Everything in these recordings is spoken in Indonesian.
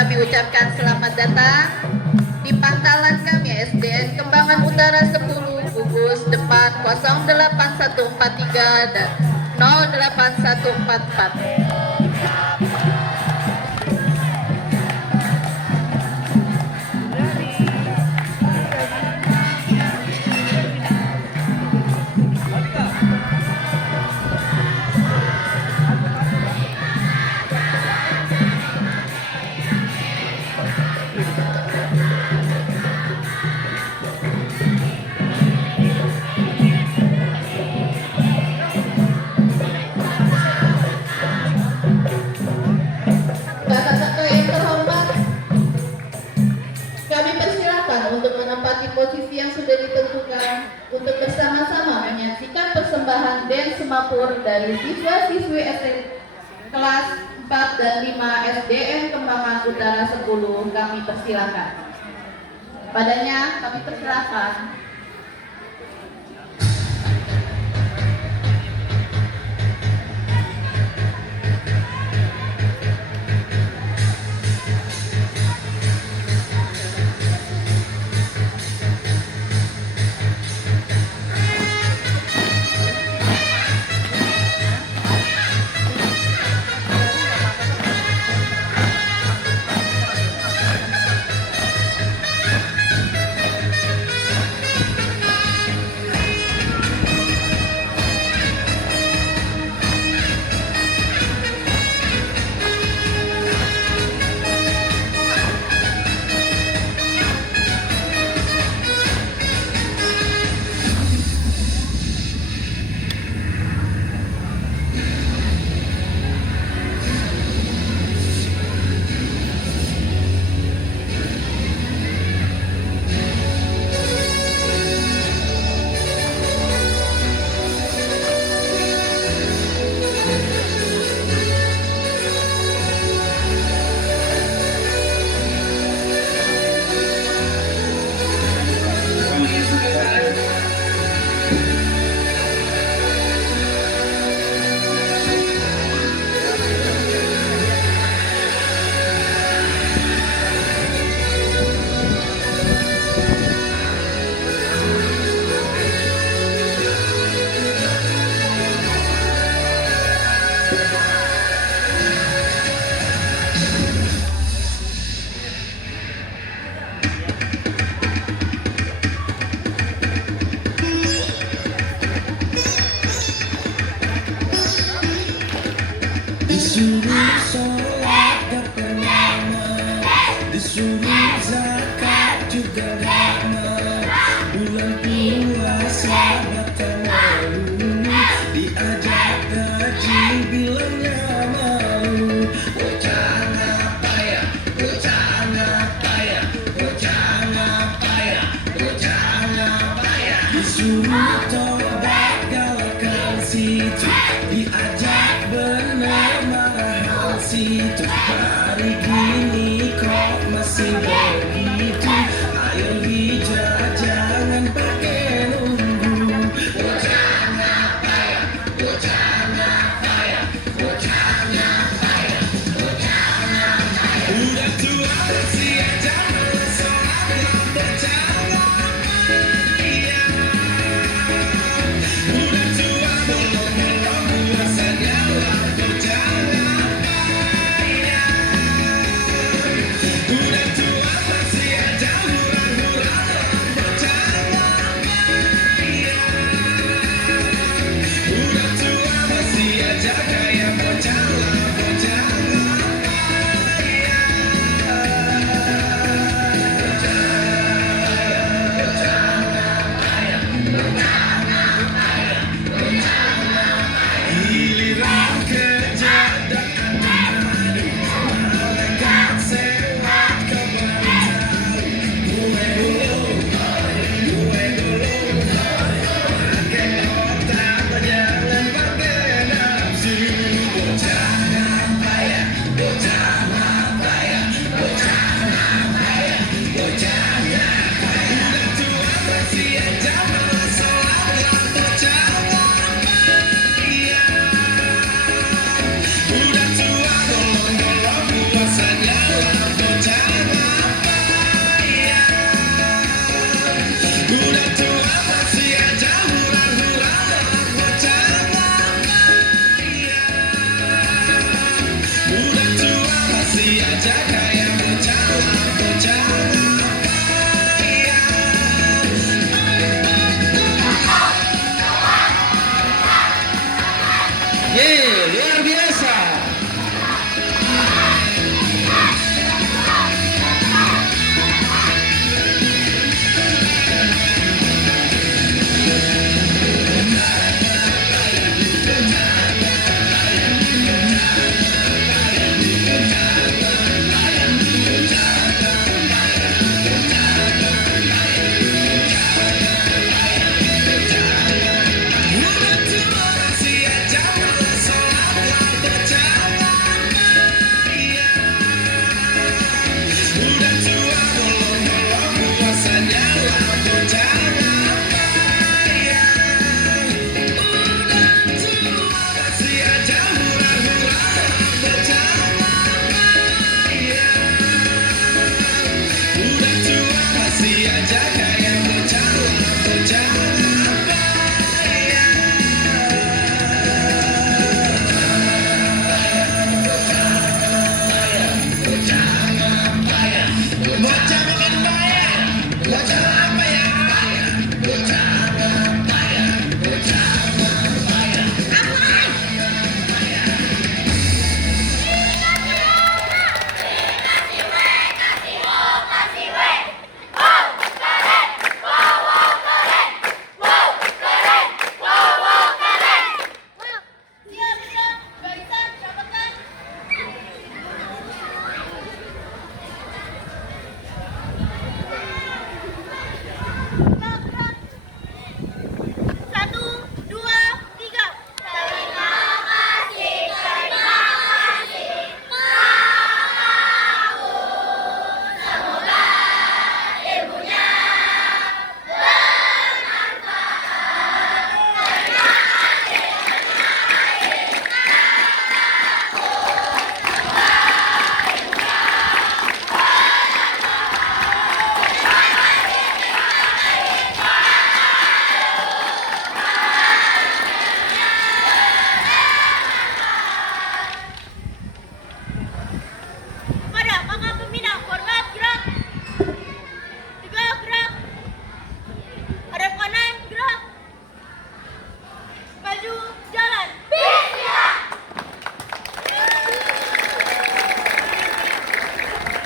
kami ucapkan selamat datang di pangkalan kami SDN Kembangan Utara 10, gugus depan 08143 dan 08144. Untuk menempati posisi yang sudah ditentukan untuk bersama-sama menyaksikan persembahan band Semapur dari siswa-siswi SMP kelas 4 dan 5 SDN Kembangan Utara 10. Kami persilakan. Padanya kami persilakan. Disuruh sholat gak pernah, disuruh zakat juga gak mau. Bulan puasa datang lalu, diajak gaji bilangnya malu. Bocah ngapa ya, bocah ngapa ya, bocah ngapa ya, bocah ngapa ya. Disuruh tobat galakan situ, diajak benar marahan situ. Hari gini kok masih begitu, ayo hijrah jangan pakai nunggu. Bocah ngapa ya, bocah ngapa ya, bocah ngapa ya, bocah ngapa ya. Udah tua masih aja sholat, bocah ngapa ya. Udah tua belum puasanya lah, bocah ngapa ya. Udah tua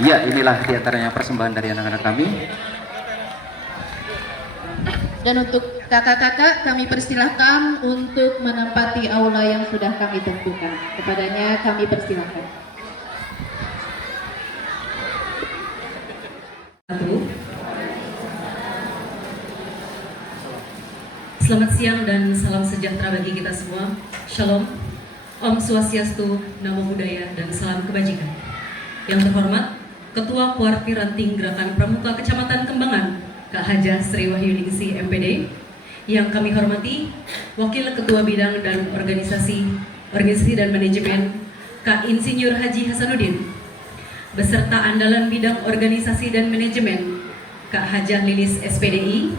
Ya, inilah diantaranya persembahan dari anak-anak kami. Dan untuk kakak-kakak kami persilahkan untuk menempati aula yang sudah kami tentukan. Kepadanya kami persilahkan. Selamat siang dan salam sejahtera bagi kita semua. Shalom, Om Swastiastu, Namo Buddhaya, dan salam kebajikan. Yang terhormat, Ketua Kuarti Ranting Gerakan Pramuka Kecamatan Kembangan, Kak Hajah Sri Wahyuningsi MPD. Yang kami hormati, Wakil Ketua Bidang dan Organisasi dan Manajemen, Kak Insinyur Haji Hasanuddin. Beserta Andalan Bidang Organisasi dan Manajemen, Kak Hajah Lilis SPDI.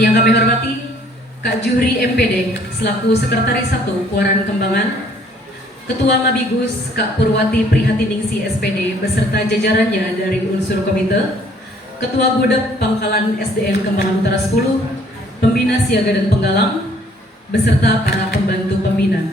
Yang kami hormati, Kak Juhri MPD selaku Sekretaris 1 Kuaran Kembangan, Ketua Mabigus Kak Purwati Prihatiningsi SPD beserta jajarannya dari unsur komite, Ketua Budep Pangkalan SDN Kembangan Utara 10, Pembina Siaga dan Penggalang, beserta para pembantu pembina.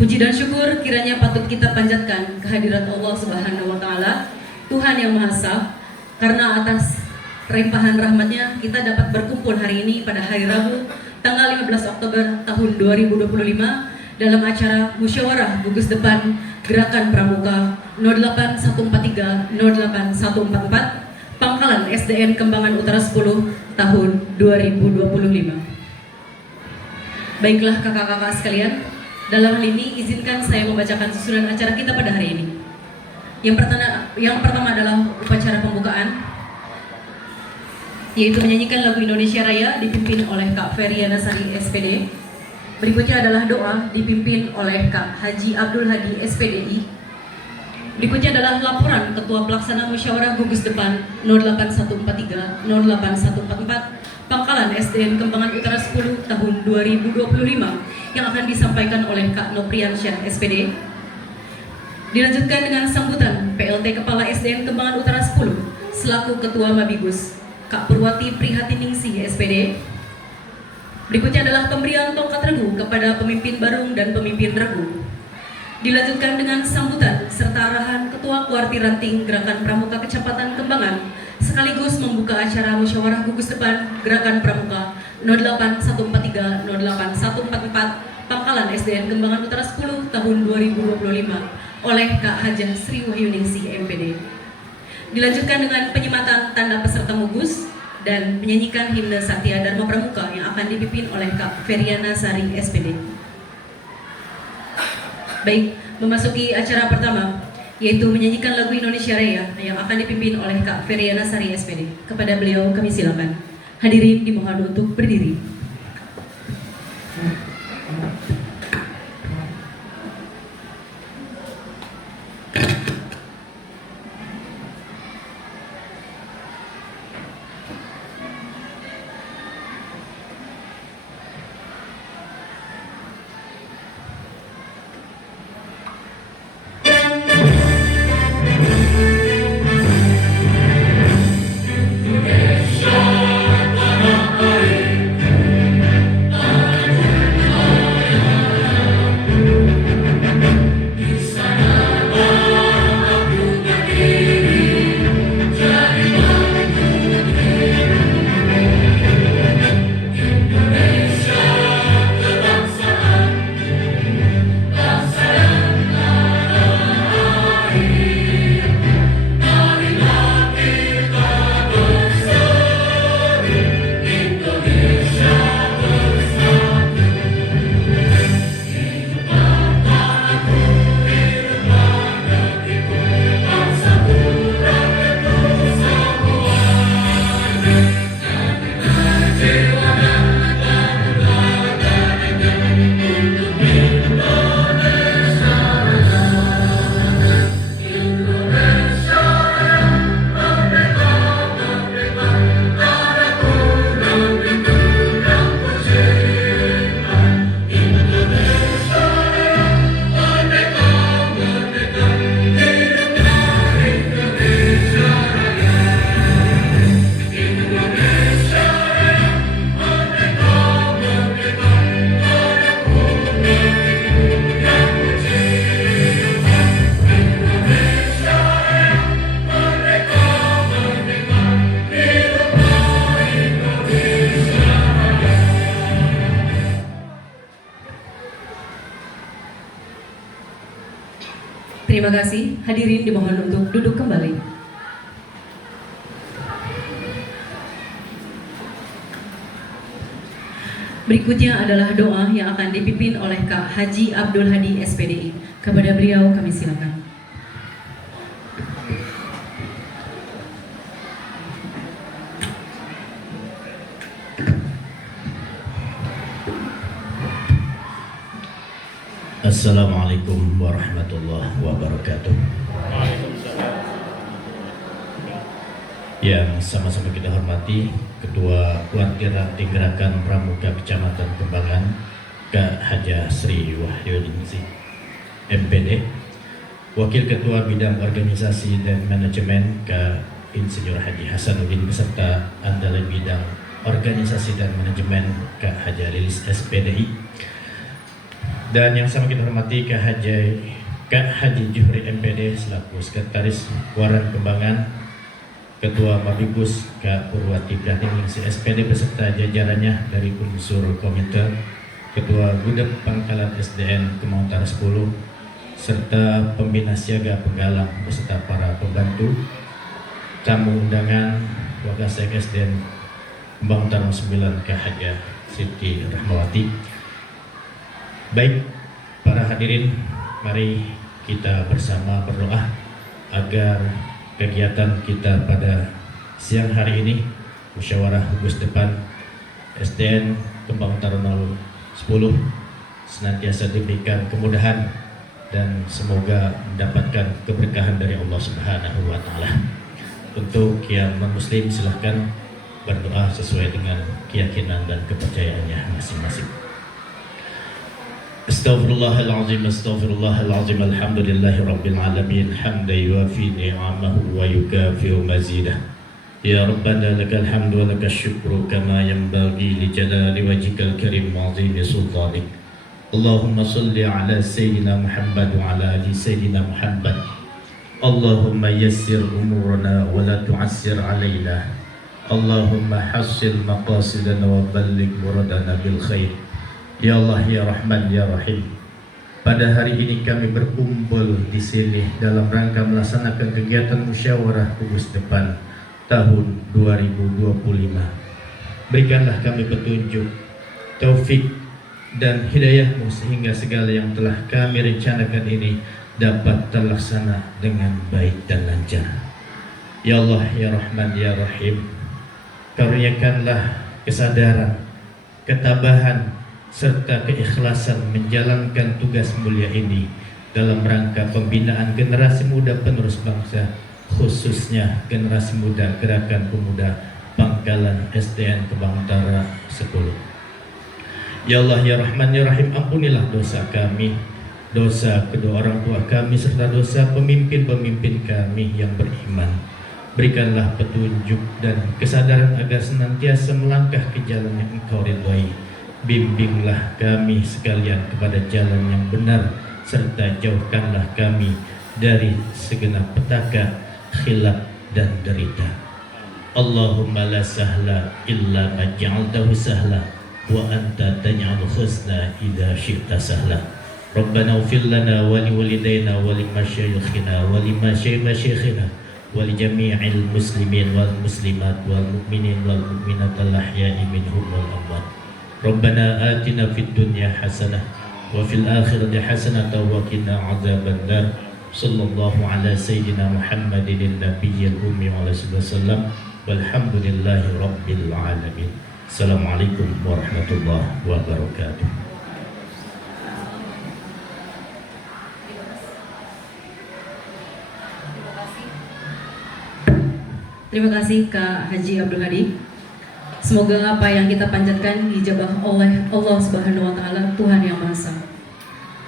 Puji dan syukur kiranya patut kita panjatkan kehadirat Allah Subhanahu wa Ta'ala, Tuhan yang Maha Esa, karena atas limpahan rahmatnya kita dapat berkumpul hari ini pada hari Rabu tanggal 15 Oktober tahun 2025 dalam acara Musyawarah Gugus Depan Gerakan Pramuka 08143 08144 Pangkalan SDN Kembangan Utara 10 tahun 2025. Baiklah kakak-kakak sekalian, dalam hal ini izinkan saya membacakan susunan acara kita pada hari ini. Yang pertama adalah upacara pembukaan, yaitu menyanyikan lagu Indonesia Raya dipimpin oleh Kak Feryana Sari SPD. Berikutnya adalah doa dipimpin oleh Kak Haji Abdul Hadi SPDI. Berikutnya adalah laporan Ketua Pelaksana Musyawarah Gugus Depan 08143 08144 Pangkalan SDN Kembangan Utara 10 tahun 2025 yang akan disampaikan oleh Kak Nopriansyah SPD. Dilanjutkan dengan sambutan PLT Kepala SDN Kembangan Utara 10 selaku Ketua Mabigus Kak Purwati Prihatiningsi SPD. Berikutnya adalah pemberian tongkat regu kepada pemimpin barung dan pemimpin regu. Dilanjutkan dengan sambutan serta arahan Ketua Kuarti Ranting Gerakan Pramuka Kecamatan Kembangan sekaligus membuka acara Musyawarah Gugus Depan Gerakan Pramuka 08143 08144 Pangkalan SDN Kembangan Utara 10 tahun 2025 oleh Kak Hajah Sri Wahyuningsi MPD. Dilanjutkan dengan penyematan tanda peserta mugus dan menyanyikan himne Satya Dharma Pramuka yang akan dipimpin oleh Kak Feryana Sari SPD. Baik, memasuki acara pertama, yaitu menyanyikan lagu Indonesia Raya yang akan dipimpin oleh Kak Feryana Sari SPD. Kepada beliau kami silakan. Hadirin dimohon untuk berdiri. Terima kasih. Hadirin dimohon untuk duduk kembali. Berikutnya adalah doa yang akan dipimpin oleh Kak Haji Abdul Hadi SPDI. Kepada beliau kami silakan. Assalamualaikum warahmatullahi wabarakatuh. Yang sama-sama kita hormati Ketua Warga Ranting Gerakan Pramuka Kecamatan Kembangan Kak Haja Sri Wahyuningsih MPD, Wakil Ketua Bidang Organisasi dan Manajemen Kak Insinyur Haji Hasanuddin beserta Andalan Bidang Organisasi dan Manajemen Kak Haja Lilis SPDI, dan yang sama kita hormati Kak Haji Juhri MPD selaku Sekretaris Waran Kembangan, Ketua Mabibus Kak Purwati Prihatingningsih SPD beserta jajarannya dari unsur komite, Ketua Gudeg Pangkalan SDN Kemang Utara 10, serta pembina siaga penggalang beserta para pembantu, tamu undangan, Wakasek SDN Kemang Utara 9 Kak Haja Siti Rahmawati. Baik, para hadirin, mari kita bersama berdoa agar kegiatan kita pada siang hari ini, musyawarah gugus depan SDN Kemang Utara 10, senantiasa diberikan kemudahan dan semoga mendapatkan keberkahan dari Allah Subhanahu wa Ta'ala. Untuk yang non-muslim silahkan berdoa sesuai dengan keyakinan dan kepercayaannya masing-masing. Astaghfirullahaladzim, astaghfirullahaladzim, alhamdulillahi rabbil alamin, hamda yuafi ni'amahu wa yukafi'u mazidah. Ya Rabbana lakal hamdu wa lakal syukru kama yanbaghi li jalali wajhikal karim wa 'azimi sultanik. Allahumma salli ala Sayyidina Muhammad wa ala ali Sayyidina Muhammad. Allahumma yassir umurana wa la tu'assir alaina. Allahumma hassil maqasidana wa balligh muradana bil khair. Ya Allah, Ya Rahman, Ya Rahim. Pada hari ini kami berkumpul di sini dalam rangka melaksanakan kegiatan musyawarah gugus depan tahun 2025. Berikanlah kami petunjuk, taufik dan hidayah-Mu sehingga segala yang telah kami rencanakan ini dapat terlaksana dengan baik dan lancar. Ya Allah, Ya Rahman, Ya Rahim. Karuniakanlah kesadaran, ketabahan, serta keikhlasan menjalankan tugas mulia ini dalam rangka pembinaan generasi muda penerus bangsa, khususnya generasi muda Gerakan Pemuda Pangkalan SDN Kemang Utara 10. Ya Allah, Ya Rahman, Ya Rahim, ampunilah dosa kami, dosa kedua orang tua kami, serta dosa pemimpin-pemimpin kami yang beriman. Berikanlah petunjuk dan kesadaran agar senantiasa melangkah ke jalan yang Engkau ridhai. Bimbinglah kami sekalian kepada jalan yang benar, serta jauhkanlah kami dari segenap petaka, khilaf dan derita. Allahumma la sahla illa ma ja'altahu sahla wa anta taj'alul husna idza syi'ta sahla. Rabbana ighfir lana wa li walidayna wa li masyayikhina wa li masyayikhina wa li jami'il muslimin wal muslimat wal mu'minin wal mu'minat al ahya'i minhum wal amwat. Rabbana atina fid dunya hasanah wa fil akhirati hasanah wa qina adzabannar. Sallallahu ala sayyidina Muhammadin nabiyil ummi wa alihi wasallam. Walhamdulillahi rabbil alamin. Assalamualaikum warahmatullahi wabarakatuh. Terima kasih Kak Haji Abdul Hadi. Semoga apa yang kita panjatkan dijabah oleh Allah Subhanahu wa Ta'ala, Tuhan Yang Maha Esa.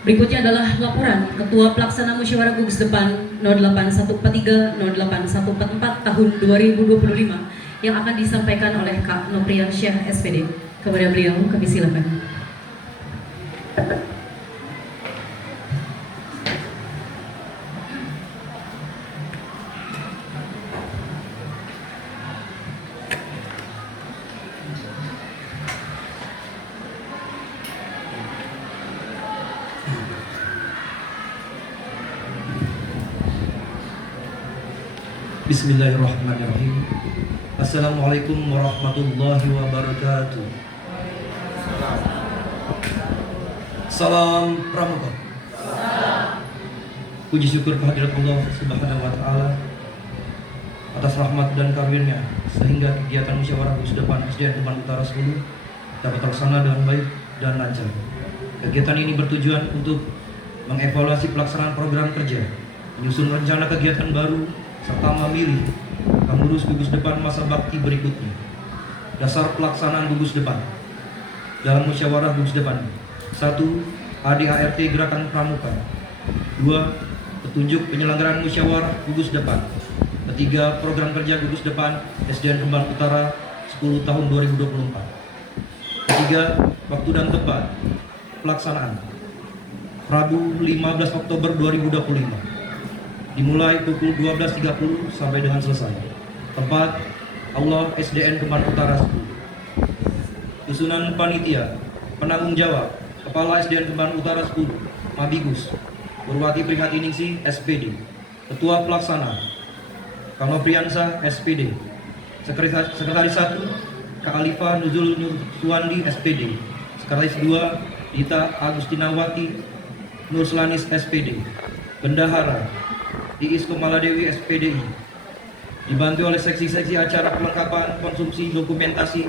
Berikutnya adalah laporan Ketua Pelaksana Musyawarah Gugus Depan 08143 08144 tahun 2025 yang akan disampaikan oleh Kak Noprian Syah SPD. Kepada beliau kami silakan. Bismillahirrahmanirrahim. Assalamualaikum warahmatullahi wabarakatuh. Salam Pramuka. Puji syukur kehadirat Allah Subhanahu wa taala atas rahmat dan karunia sehingga kegiatan musyawarah gugus depan SDN Kemban Utara 10 dapat terlaksana dengan baik dan lancar. Kegiatan ini bertujuan untuk mengevaluasi pelaksanaan program kerja, menyusun rencana kegiatan baru, serta memilih pengurus gugus depan masa bakti berikutnya. Dasar pelaksanaan gugus depan dalam musyawarah gugus depan: 1. ADART Gerakan Pramuka. 2. Petunjuk penyelenggaraan musyawarah gugus depan. 3. Program kerja gugus depan SDN Kemban Utara 10 tahun 2024. 3. Waktu dan tempat pelaksanaan: Rabu 15 Oktober 2025, dimulai pukul 12.30 sampai dengan selesai. Tempat: Aula SDN Kemban Utara 10. Susunan panitia: penanggung jawab Kepala SDN Kemban Utara 10 Mabigus Purwati Prihatingsi SPD. Ketua Pelaksana Kanopriansa SPD. Sekretaris 1 Kak Alifa Nuzul Suwandi SPD. Sekretaris 2 Dita Agustinawati Nurslanis SPD. Bendahara Iis Komaladewi SPDI. Dibantu oleh seksi-seksi acara pelengkapan konsumsi dokumentasi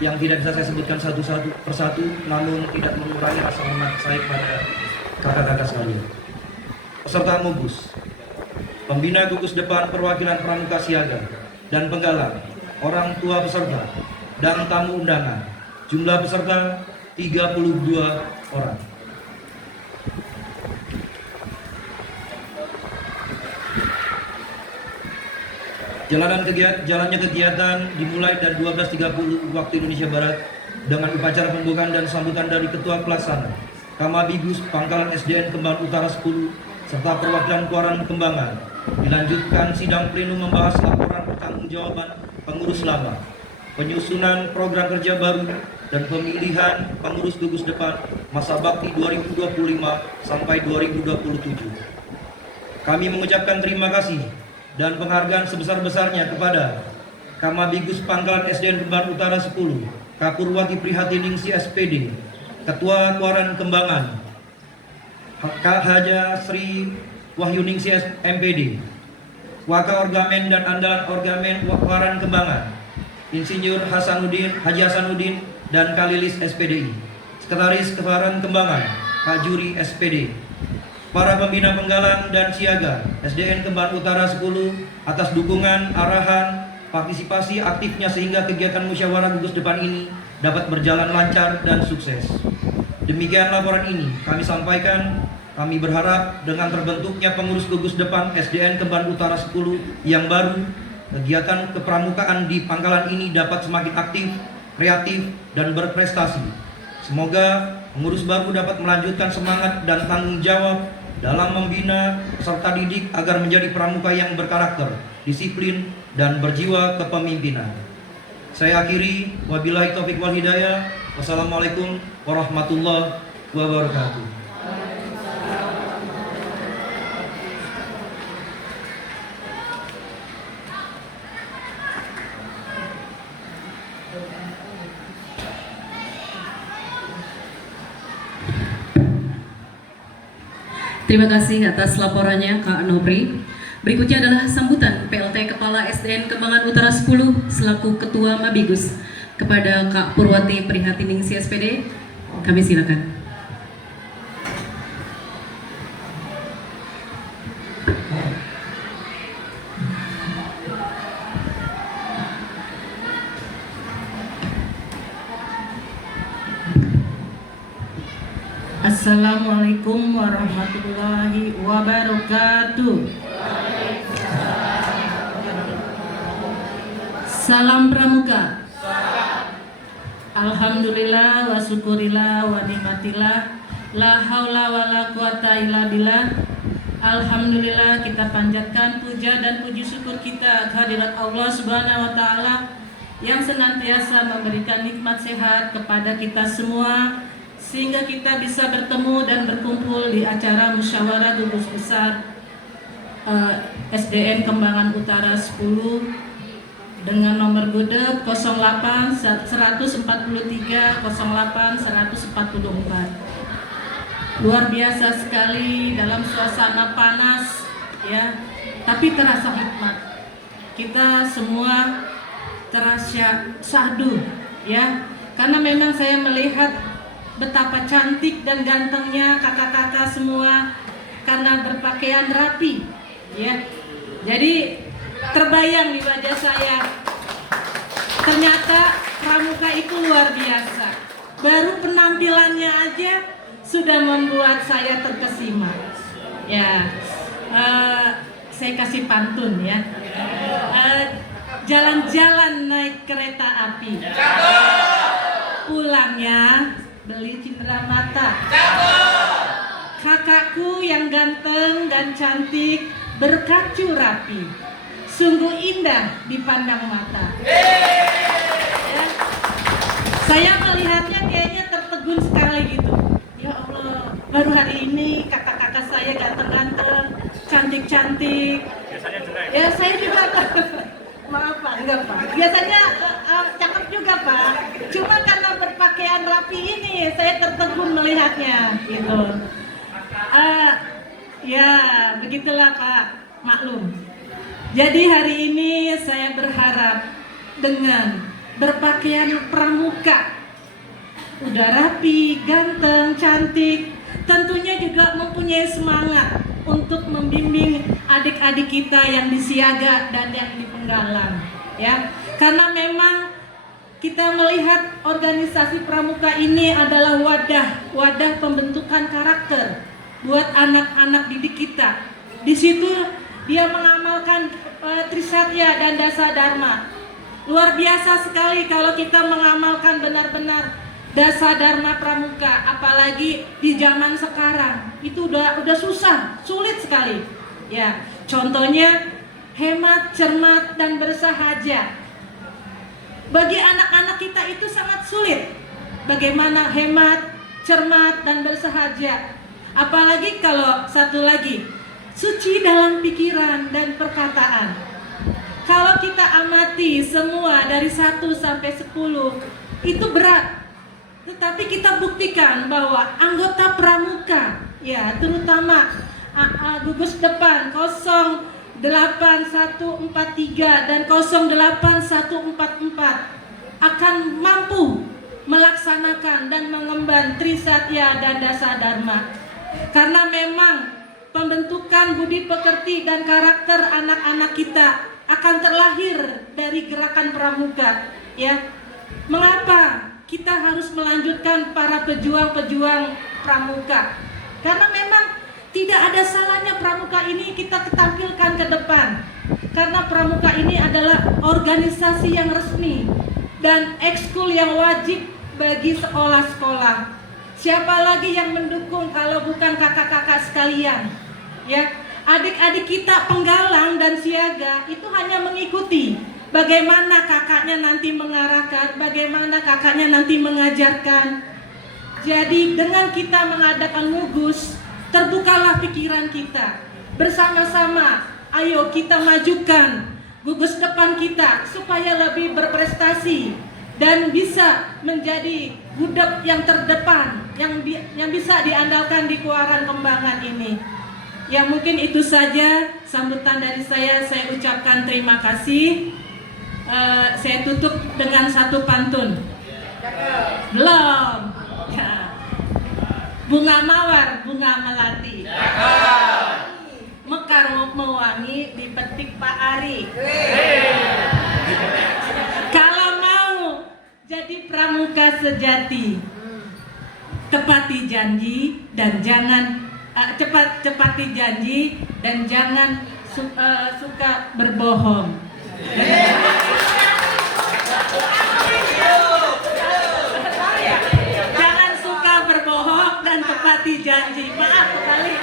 yang tidak bisa saya sebutkan satu persatu, namun tidak mengurangi rasa hormat saya kepada kakak-kakak sekalian. Peserta Mugus, pembina gugus depan perwakilan pramuka siaga dan penggalang, orang tua peserta, dan tamu undangan. Jumlah peserta 32 orang. Jalannya kegiatan dimulai dari 12.30 waktu Indonesia Barat dengan upacara pembukaan dan sambutan dari Ketua Pelaksana Kamabigus Pangkalan SDN Kemban Utara 10 serta perwakilan Kuaran Kembangan. Dilanjutkan sidang plenum membahas laporan pertanggungjawaban pengurus lama, penyusunan program kerja baru, dan pemilihan pengurus gugus depan masa bakti 2025 sampai 2027. Kami mengucapkan terima kasih dan penghargaan sebesar-besarnya kepada Kamabigus Pangkalan SDN Kemban Utara 10, Kak Purwati Prihatingsi SPD, Ketua Kuaran Kembangan, Kak Haja Sri Wahyuningsi MPD, Waka Orgamen dan Andalan Orgamen Kuaran Kembangan, Insinyur Haji Hasanuddin dan Kalilis SPDI, Sekretaris Kuaran Kembangan, Kak Juri SPD, para pembina penggalang dan siaga SDN Kemban Utara 10 atas dukungan, arahan, partisipasi aktifnya sehingga kegiatan musyawarah gugus depan ini dapat berjalan lancar dan sukses. Demikian laporan ini kami sampaikan. Kami berharap dengan terbentuknya pengurus gugus depan SDN Kemban Utara 10 yang baru, kegiatan kepramukaan di pangkalan ini dapat semakin aktif, kreatif, dan berprestasi. Semoga pengurus baru dapat melanjutkan semangat dan tanggung jawab dalam membina peserta didik agar menjadi pramuka yang berkarakter, disiplin, dan berjiwa kepemimpinan. Saya akhiri, wabillahi taufik wal hidayah. Wassalamualaikum warahmatullahi wabarakatuh. Terima kasih atas laporannya Kak Nobri. Berikutnya adalah sambutan PLT Kepala SDN Kembangan Utara 10 selaku Ketua Mabigus kepada Kak Purwati Prihatingsi SPD. Kami silakan. Assalamualaikum warahmatullahi wabarakatuh. Salam Pramuka. Alhamdulillah wa syukurillah wa nikmatillah, la haula wa la quwata illa billah. Alhamdulillah, kita panjatkan puja dan puji syukur kita kehadirat Allah Subhanahu wa taala yang senantiasa memberikan nikmat sehat kepada kita semua sehingga kita bisa bertemu dan berkumpul di acara musyawarah gugus besar SDN Kembangan Utara 10 dengan nomor gudeg 08 143 08 144. Luar biasa sekali dalam suasana panas ya, tapi terasa hikmat. Kita semua terasa syahdu ya, karena memang saya melihat betapa cantik dan gantengnya kakak-kakak semua karena berpakaian rapi ya. Jadi terbayang di wajah saya, ternyata pramuka itu luar biasa. Baru penampilannya aja sudah membuat saya terkesima ya. Saya kasih pantun ya. Jalan-jalan naik kereta api, pulangnya beli cindera mata. Kakakku yang ganteng dan cantik berkacu rapi, sungguh indah dipandang mata ya. Saya melihatnya kayaknya tertegun sekali gitu. Ya Allah, baru hari ini kakak-kakak saya ganteng-ganteng, cantik-cantik. Ya saya juga maaf Pak, enggak Pak. Biasanya cakep juga Pak. Cuma karena berpakaian rapi ini saya tertegun melihatnya gitu. Ya begitulah Pak, maklum. Jadi hari ini saya berharap dengan berpakaian pramuka, udah rapi, ganteng, cantik, tentunya juga mempunyai semangat untuk membimbing adik-adik kita yang di Siaga dan yang di Penggalan ya. Karena memang kita melihat organisasi pramuka ini adalah wadah pembentukan karakter buat anak-anak didik kita. Di situ dia mengamalkan Trisatya dan Dasa Dharma. Luar biasa sekali kalau kita mengamalkan benar-benar Dasa Dharma Pramuka, apalagi di zaman sekarang. Itu udah susah, sulit sekali. Ya, contohnya hemat, cermat dan bersahaja. Bagi anak-anak kita itu sangat sulit. Bagaimana hemat, cermat dan bersahaja. Apalagi kalau satu lagi, suci dalam pikiran dan perkataan. Kalau kita amati semua dari 1 sampai 10 itu berat. Tetapi kita buktikan bahwa anggota pramuka ya, terutama gugus depan 08143 dan 08144 akan mampu melaksanakan dan mengemban Trisatya dan Dasa Dharma. Karena memang pembentukan budi pekerti dan karakter anak-anak kita akan terlahir dari gerakan pramuka ya. Mengapa kita harus melanjutkan para pejuang-pejuang pramuka? Karena memang tidak ada salahnya pramuka ini kita tampilkan ke depan. Karena pramuka ini adalah organisasi yang resmi dan ekskul yang wajib bagi sekolah-sekolah. Siapa lagi yang mendukung kalau bukan kakak-kakak sekalian? Ya, adik-adik kita Penggalang dan Siaga itu hanya mengikuti bagaimana kakaknya nanti mengarahkan, bagaimana kakaknya nanti mengajarkan. Jadi dengan kita mengadakan mugus, terbukalah pikiran kita. Bersama-sama, ayo kita majukan gugus depan kita supaya lebih berprestasi dan bisa menjadi gudeg yang terdepan, yang bisa diandalkan di Kuaran Kembangan ini. Ya mungkin itu saja sambutan dari saya ucapkan terima kasih. Saya tutup dengan satu pantun. Belum ya. Bunga mawar, bunga melati, mekar mewangi dipetik Pak Ari. Kalau mau jadi pramuka sejati, tepati janji dan jangan cepati janji dan jangan suka berbohong. Jangan suka berbohong dan tepati janji. Maaf sekali.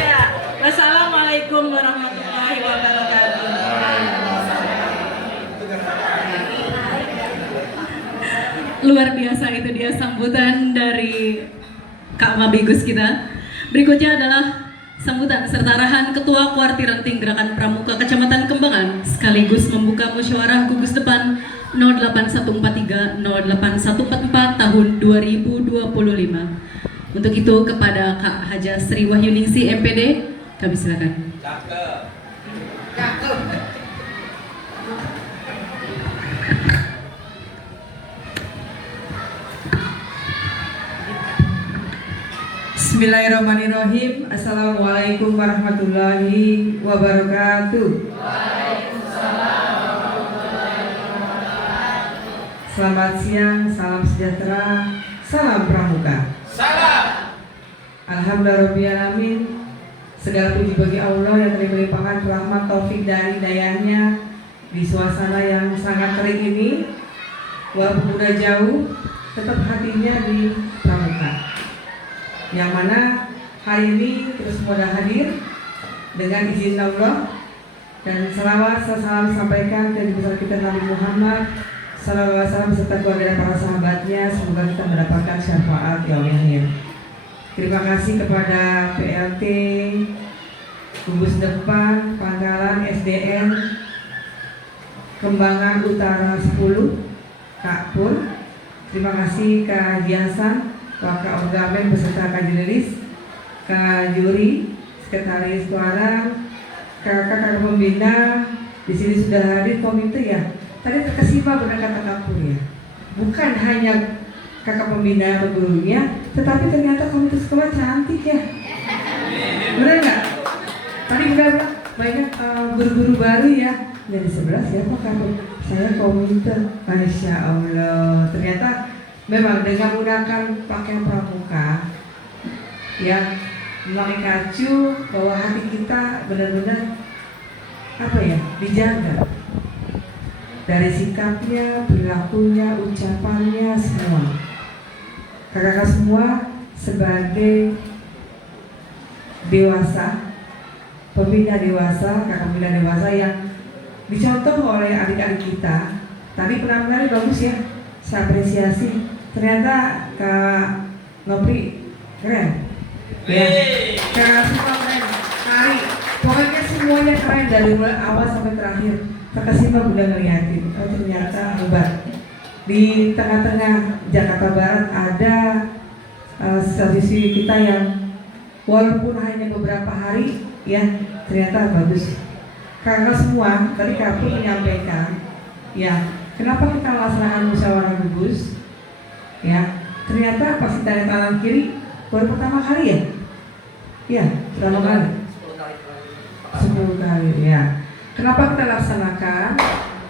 Ya, wassalamualaikum warahmatullahi wabarakatuh. Luar biasa itu dia sambutan dari Kak Mabigus kita. Berikutnya adalah Sambutan serta arahan Ketua Kuartiranting Gerakan Pramuka Kecamatan Kembangan sekaligus membuka musyawarah gugus depan 08143-08144 tahun 2025. Untuk itu kepada Kak Haja Sri Wahyuningsi MPD, kami silakan. Bismillahirrahmanirrahim. Assalamualaikum warahmatullahi wabarakatuh. Selamat siang, salam sejahtera, salam pramuka. Alhamdulillahirrahmanirrahim. Segala puji bagi Allah yang telah melimpahkan rahmat taufik dan hidayahnya di suasana yang sangat terik ini. Walaupun udah jauh, tetap hatinya di pramuka. Yang mana hari ini kita semua sudah hadir dengan izin Allah, dan selawat salam sampaikan ke besar kita Nabi Muhammad sallallahu alaihi wasallam serta keluarga dan para sahabatnya. Semoga kita mendapatkan syafaat yaumil akhir. Terima kasih kepada PLT Gugus Depan Pangkalan SDN Kembangan Utara 10 Kak Pur. Terima kasih Kak Haji Hasan, Wakil Orgamen beserta Kak Jenelis, Kak Juri, Sekretaris Suara, kakak-kakak pembina. Di sini sudah hadir komite ya. Tadi terkesima benar kata Kak Pur ya. Bukan hanya kakak pembina atau gurunya, tetapi ternyata komite sekolah cantik ya. Benar nggak? Tadi udah banyak guru-guru baru ya. Dari sebelah siapa Kak Pur? Saya komite. Masya Allah. Ternyata memang dengan menggunakan pakaian pramuka ya, memakai kacu, bahwa hati kita benar-benar apa ya, dijaga dari sikapnya, perilakunya, ucapannya, semua. Kakak-kakak semua sebagai dewasa, pembina dewasa, kakak pembina dewasa yang dicontoh oleh adik-adik kita. Tadi penampilannya bagus ya, saya apresiasi. Ternyata Kak Nopri keren ya, Kak semua keren, Kari, pokoknya semuanya keren dari mulai awal sampai terakhir. Terkesima udah ngeliatin, oh ternyata hebat. Di tengah-tengah Jakarta Barat ada siswa-siswi kita yang walaupun hanya beberapa hari ya, ternyata bagus. Kakak semua, tadi Kak Pur menyampaikan ya, kenapa kita melaksanakan musyawarah gugus. Ya, ternyata pas kita lihat kanan kiri baru pertama kali ya? Iya, pertama kali. 10 kali ya. Kenapa kita laksanakan?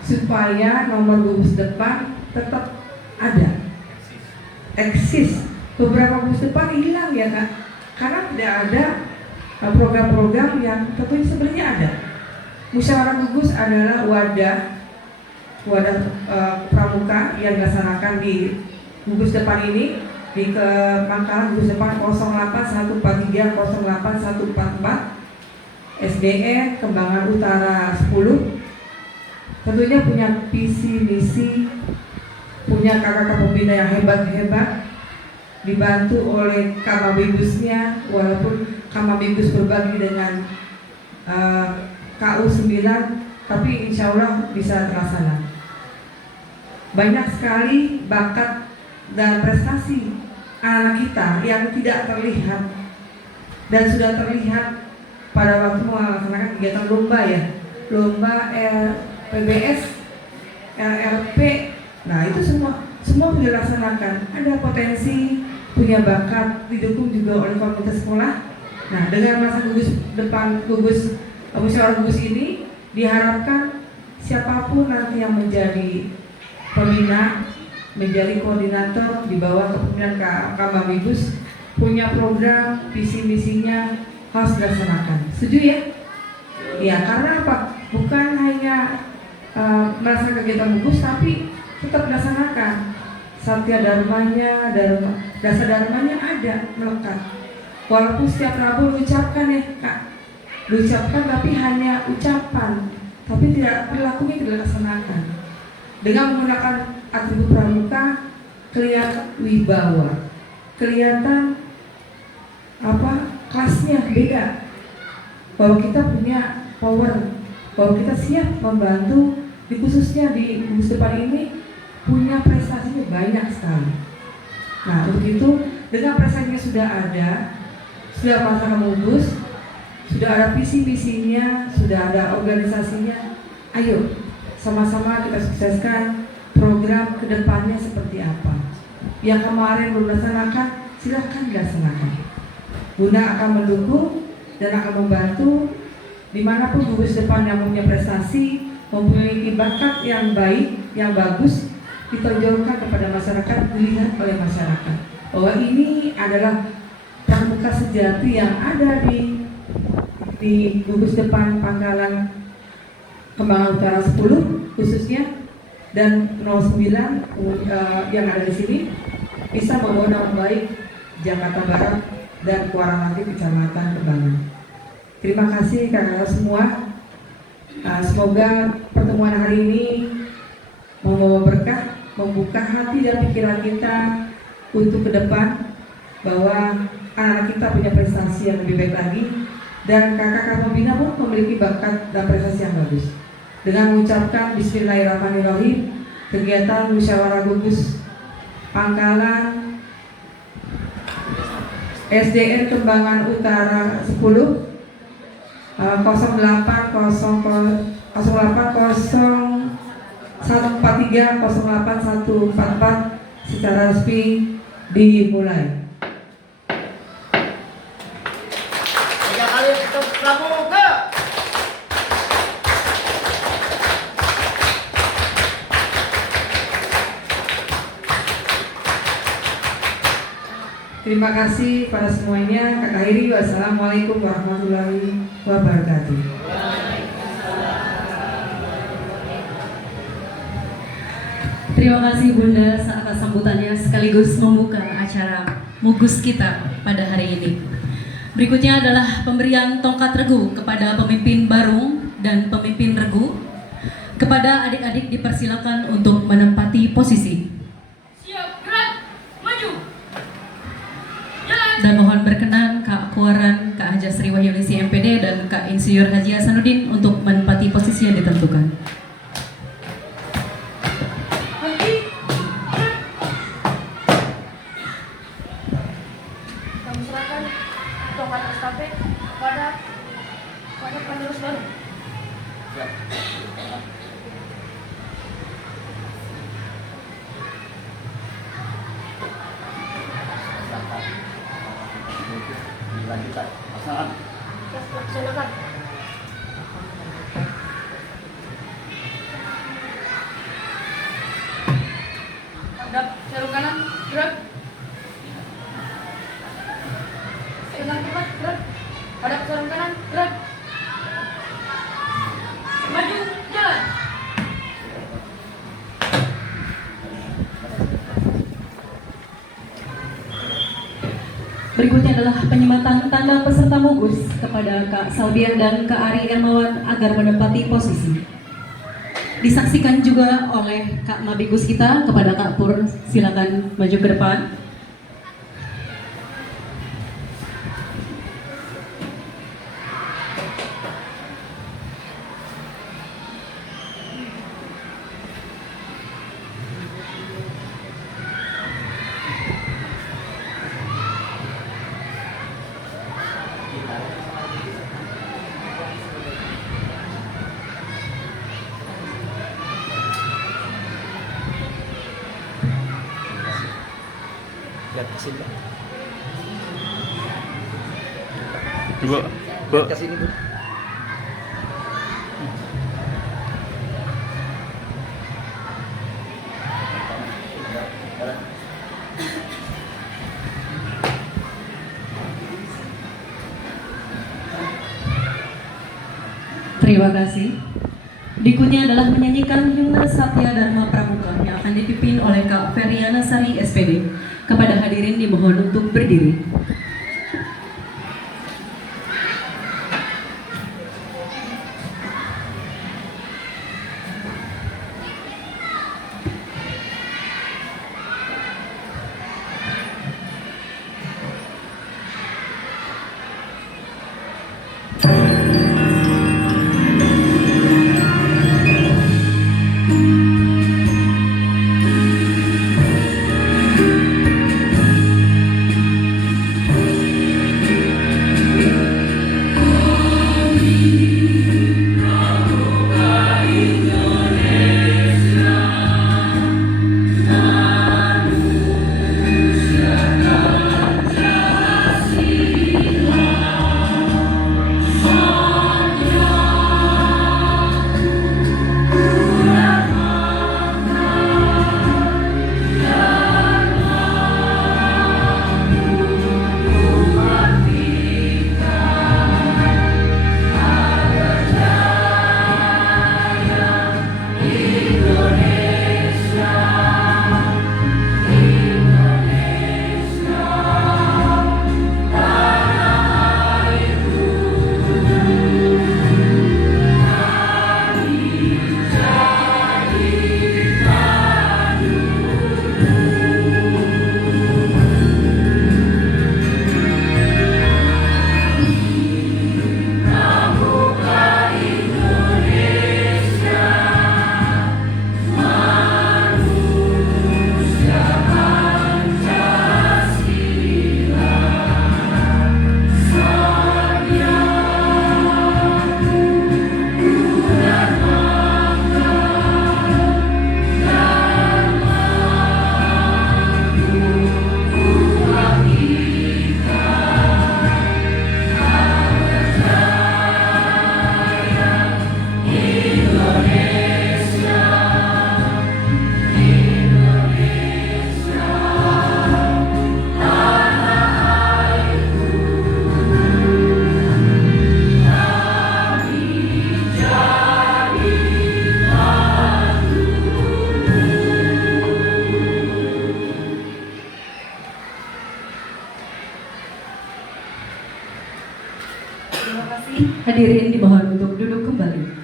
Supaya nomor gugus depan tetap ada, eksis. Beberapa gugus depan hilang ya Kak, karena tidak ada program-program yang tentunya sebenarnya ada. Musyawarah gugus adalah wadah pramuka yang dilaksanakan di gugus depan ini, di Pangkalan gugus depan 08143-08144 SDN Kembangan Utara 10. Tentunya punya visi misi, punya kakak-kakak pembina yang hebat-hebat, dibantu oleh Kamabigusnya, walaupun Kamabigus berbagi dengan KU 9, tapi insya Allah bisa terlaksana. Banyak sekali bakat dan prestasi anak kita yang tidak terlihat dan sudah terlihat pada waktu melaksanakan kegiatan lomba ya, lomba PBS, LRP. Nah itu semua dilaksanakan. Ada potensi, punya bakat, didukung juga oleh komunitas sekolah. Nah dengan masa gugus depan, musyawarah gugus ini diharapkan siapapun nanti yang menjadi pembina, menjadi koordinator di bawah kepemimpinan Kak Mamigus, punya program, visi misinya harus dilaksanakan. Setuju ya? Ya, karena apa? Bukan hanya melaksanakan kegiatan gugus, tapi tetap dilaksanakan. Satya dharmanya, dasar dharmanya ada melekat. Walaupun setiap Rabu diucapkan ya Kak, diucapkan tapi hanya ucapan, tapi tidak perilakunya tidak dilaksanakan. Dengan menggunakan atribut pramuka, kelihatan wibawa, kelihatan kelasnya beda. bahwa kita punya power, bahwa kita siap membantu, khususnya di gugus depan ini punya prestasinya banyak sekali. Nah, untuk itu dengan prestasinya sudah ada, sudah melaksanakan gugus, sudah ada visi misinya, sudah ada organisasinya. Ayo sama-sama kita sukseskan program kedepannya seperti apa. Yang kemarin belum dilaksanakan, silahkan dilaksanakan. Bunda akan mendukung dan akan membantu dimanapun gugus depan yang punya prestasi, memiliki bakat yang baik, yang bagus, ditonjolkan kepada masyarakat, dilihat oleh masyarakat bahwa ini adalah pramuka sejati yang ada di gugus depan Pangkalan Kembangan Utara 10 khususnya, dan 09 yang ada di sini bisa membawa nama baik Jakarta Barat dan Kuarangati Kecamatan Kembangan. Terima kasih kakak semua. Semoga pertemuan hari ini membawa berkah, membuka hati dan pikiran kita untuk ke depan, bahwa anak kita punya prestasi yang lebih baik lagi, dan kakak-kakak pembina pun memiliki bakat dan prestasi yang bagus. Dengan mengucapkan Bismillahirrahmanirrahim, kegiatan musyawarah gugus Pangkalan SDN Kembangan Utara 10 080143081144 secara resmi dimulai. Terima kasih pada semuanya. Kakak Iri, wassalamualaikum warahmatullahi wabarakatuh. Terima kasih Bunda atas sambutannya sekaligus membuka acara Mugus kita pada hari ini. Berikutnya adalah pemberian tongkat regu kepada pemimpin Barung dan pemimpin regu. Kepada adik-adik dipersilakan untuk menempati posisi. Siap, gerak, maju. Dan mohon berkenan Kak Kuaran, Kak Haja Sri Wahyunisi MPD dan Kak Insinyur Haji Hasanuddin untuk menempati posisi yang ditentukan. Kami serahkan tongkat estafet pada penerus baru. Laksanakan. Hadap sarung kanan, gerak. Sarung kanan, gerak. Hadap sarung kanan, gerak. Maju, jalan. Berikutnya adalah penyematan tanda peserta Mugus kepada Kak Saudiah dan Kak Ari Ermawan agar menempati posisi. Disaksikan juga oleh Kak Mabigus kita kepada Kak Pur, silakan maju ke depan. Bu. Terima kasih. Berikutnya adalah menyanyikan Himne Satya Dharma Pramuka yang akan dipimpin oleh Kak Feriana Sari SPD. Kepada hadirin dimohon untuk berdiri. Hadirin dimohon untuk duduk kembali.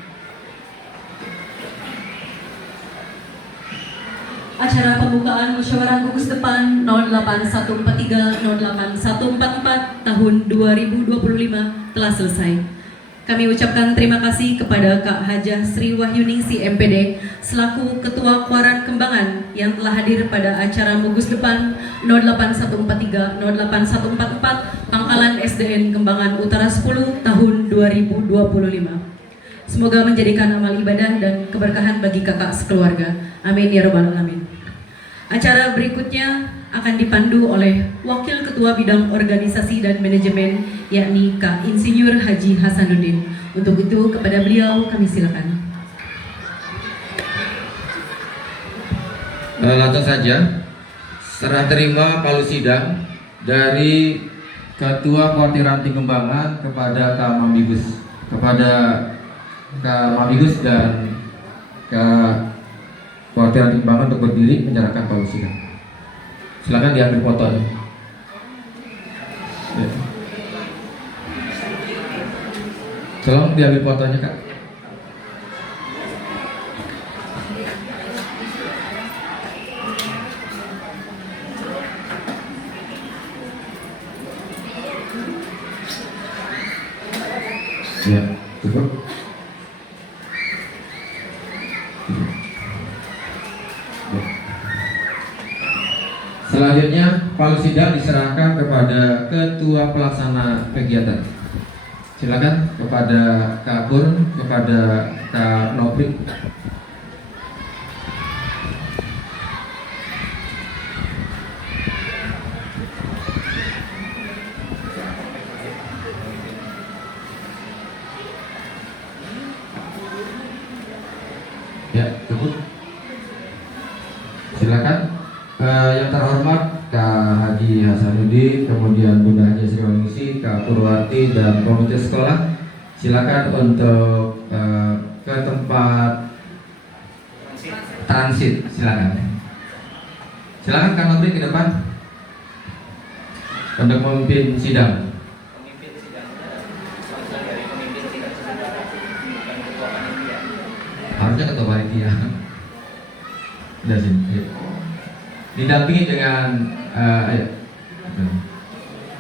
Acara pembukaan musyawarah gugus depan 08143-08144 tahun 2025 telah selesai. Kami ucapkan terima kasih kepada Kak Hajah Sri Wahyuningsi MPD selaku Ketua Kuaran Kembangan yang telah hadir pada acara gugus depan 08143-08144 Pangkalan SDN Kembangan Utara 10 tahun 2025. Semoga menjadikan amal ibadah dan keberkahan bagi kakak sekeluarga. Amin ya rabbal alamin. Acara berikutnya akan dipandu oleh Wakil Ketua Bidang Organisasi dan Manajemen, yakni Kak Insinyur Haji Hasanuddin. Untuk itu kepada beliau kami silakan. Langsung saja, serah terima palu sidang dari Ketua Kuartiranti Kembangan kepada Kak Mamigus, dan Kak Kuartiranti Kembangan untuk berdiri menyerahkan palu sidang. Silakan diambil fotonya. Ya. Tolong diambil fotonya, Kak. Ya, cukup. Selanjutnya, palu sidang diserahkan kepada Ketua Pelaksana Kegiatan. Silakan kepada Kak Pur, kepada Kak Nopri. Ya, cukup. Silakan. Yang terhormat Kak Haji Hasanuddin, kemudian Bunda Haji Sri Wahyuningsi, Kak Purwati dan komite sekolah, silakan untuk ke tempat transit. Silakan. Silakan Kak Nopri ke depan untuk memimpin sidang. Harusnya ketua panitia. Udah sini. Didampingi dengan ayo.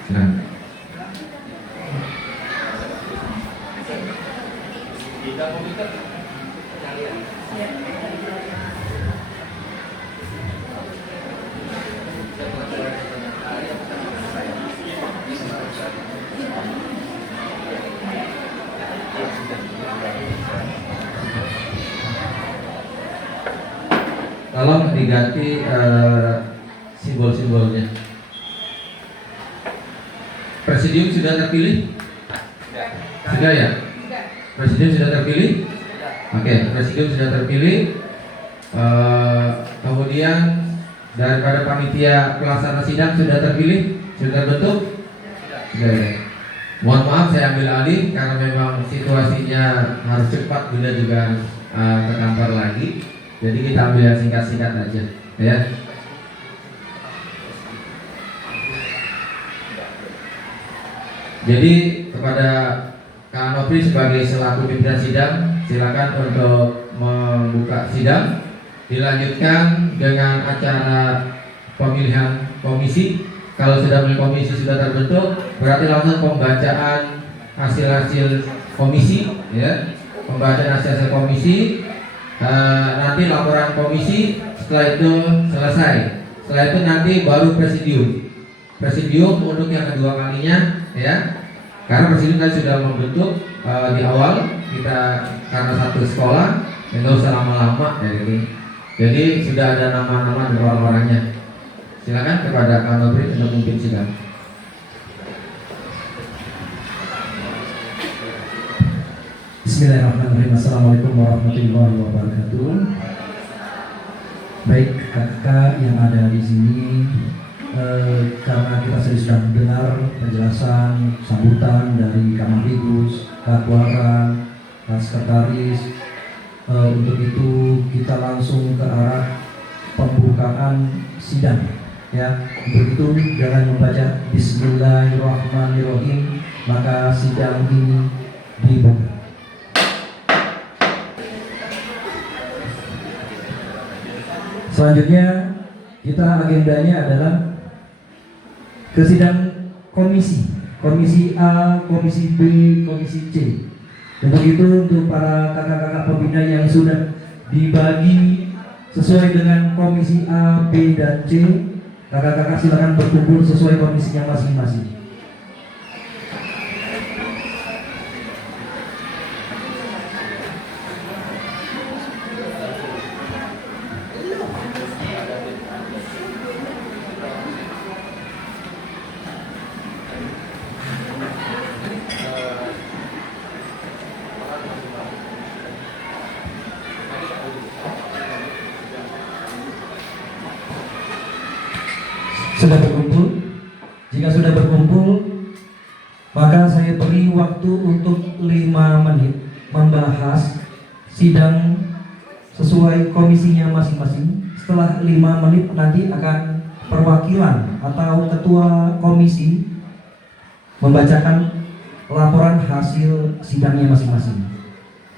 Silakan. Tolong diganti simbol-simbolnya. Presidium sudah terpilih? Sudah ya? Presidium sudah terpilih? Oke, presidium sudah terpilih. Kemudian daripada panitia pelaksana sidang sudah terpilih? Sudah terbentuk? Sudah ya. Mohon maaf saya ambil alih karena memang situasinya harus cepat, Bunda juga harus ke kantor lagi. Jadi kita ambil yang singkat-singkat aja, ya. Jadi kepada Kak Nopri sebagai selaku pimpinan sidang, silakan untuk membuka sidang. Dilanjutkan dengan acara pemilihan komisi. Kalau sudah komisi sudah terbentuk, berarti langsung pembacaan hasil-hasil komisi, ya. Pembacaan hasil-hasil komisi. Nanti laporan komisi, setelah itu selesai. Setelah itu nanti baru presidium untuk yang kedua kalinya, ya. Karena presidium kan sudah membentuk di awal kita karena satu sekolah, nggak usah lama-lama ya ini. Jadi sudah ada nama-nama dan orang-orangnya. Silakan kepada Kak Nopri untuk memimpin sidang. Bismillahirrahmanirrahim. Assalamualaikum warahmatullahi wabarakatuh. Baik kakak yang ada di sini, karena kita sudah mendengar penjelasan sambutan dari Kak Mamigus, Kak Kuaran, Kak Sekretaris, untuk itu kita langsung ke arah pembukaan sidang. Ya, untuk itu dengan membaca Bismillahirrahmanirrahim, maka sidang ini dibuka. Selanjutnya kita agendanya adalah ke sidang komisi A, komisi B, komisi C. Untuk itu untuk para kakak-kakak pembina yang sudah dibagi sesuai dengan komisi A, B, dan C, kakak-kakak silakan berkumpul sesuai komisinya masing-masing. Sudah berkumpul? Jika sudah berkumpul, maka saya beri waktu untuk 5 menit membahas sidang sesuai komisinya masing-masing. Setelah 5 menit nanti akan perwakilan atau ketua komisi membacakan laporan hasil sidangnya masing-masing.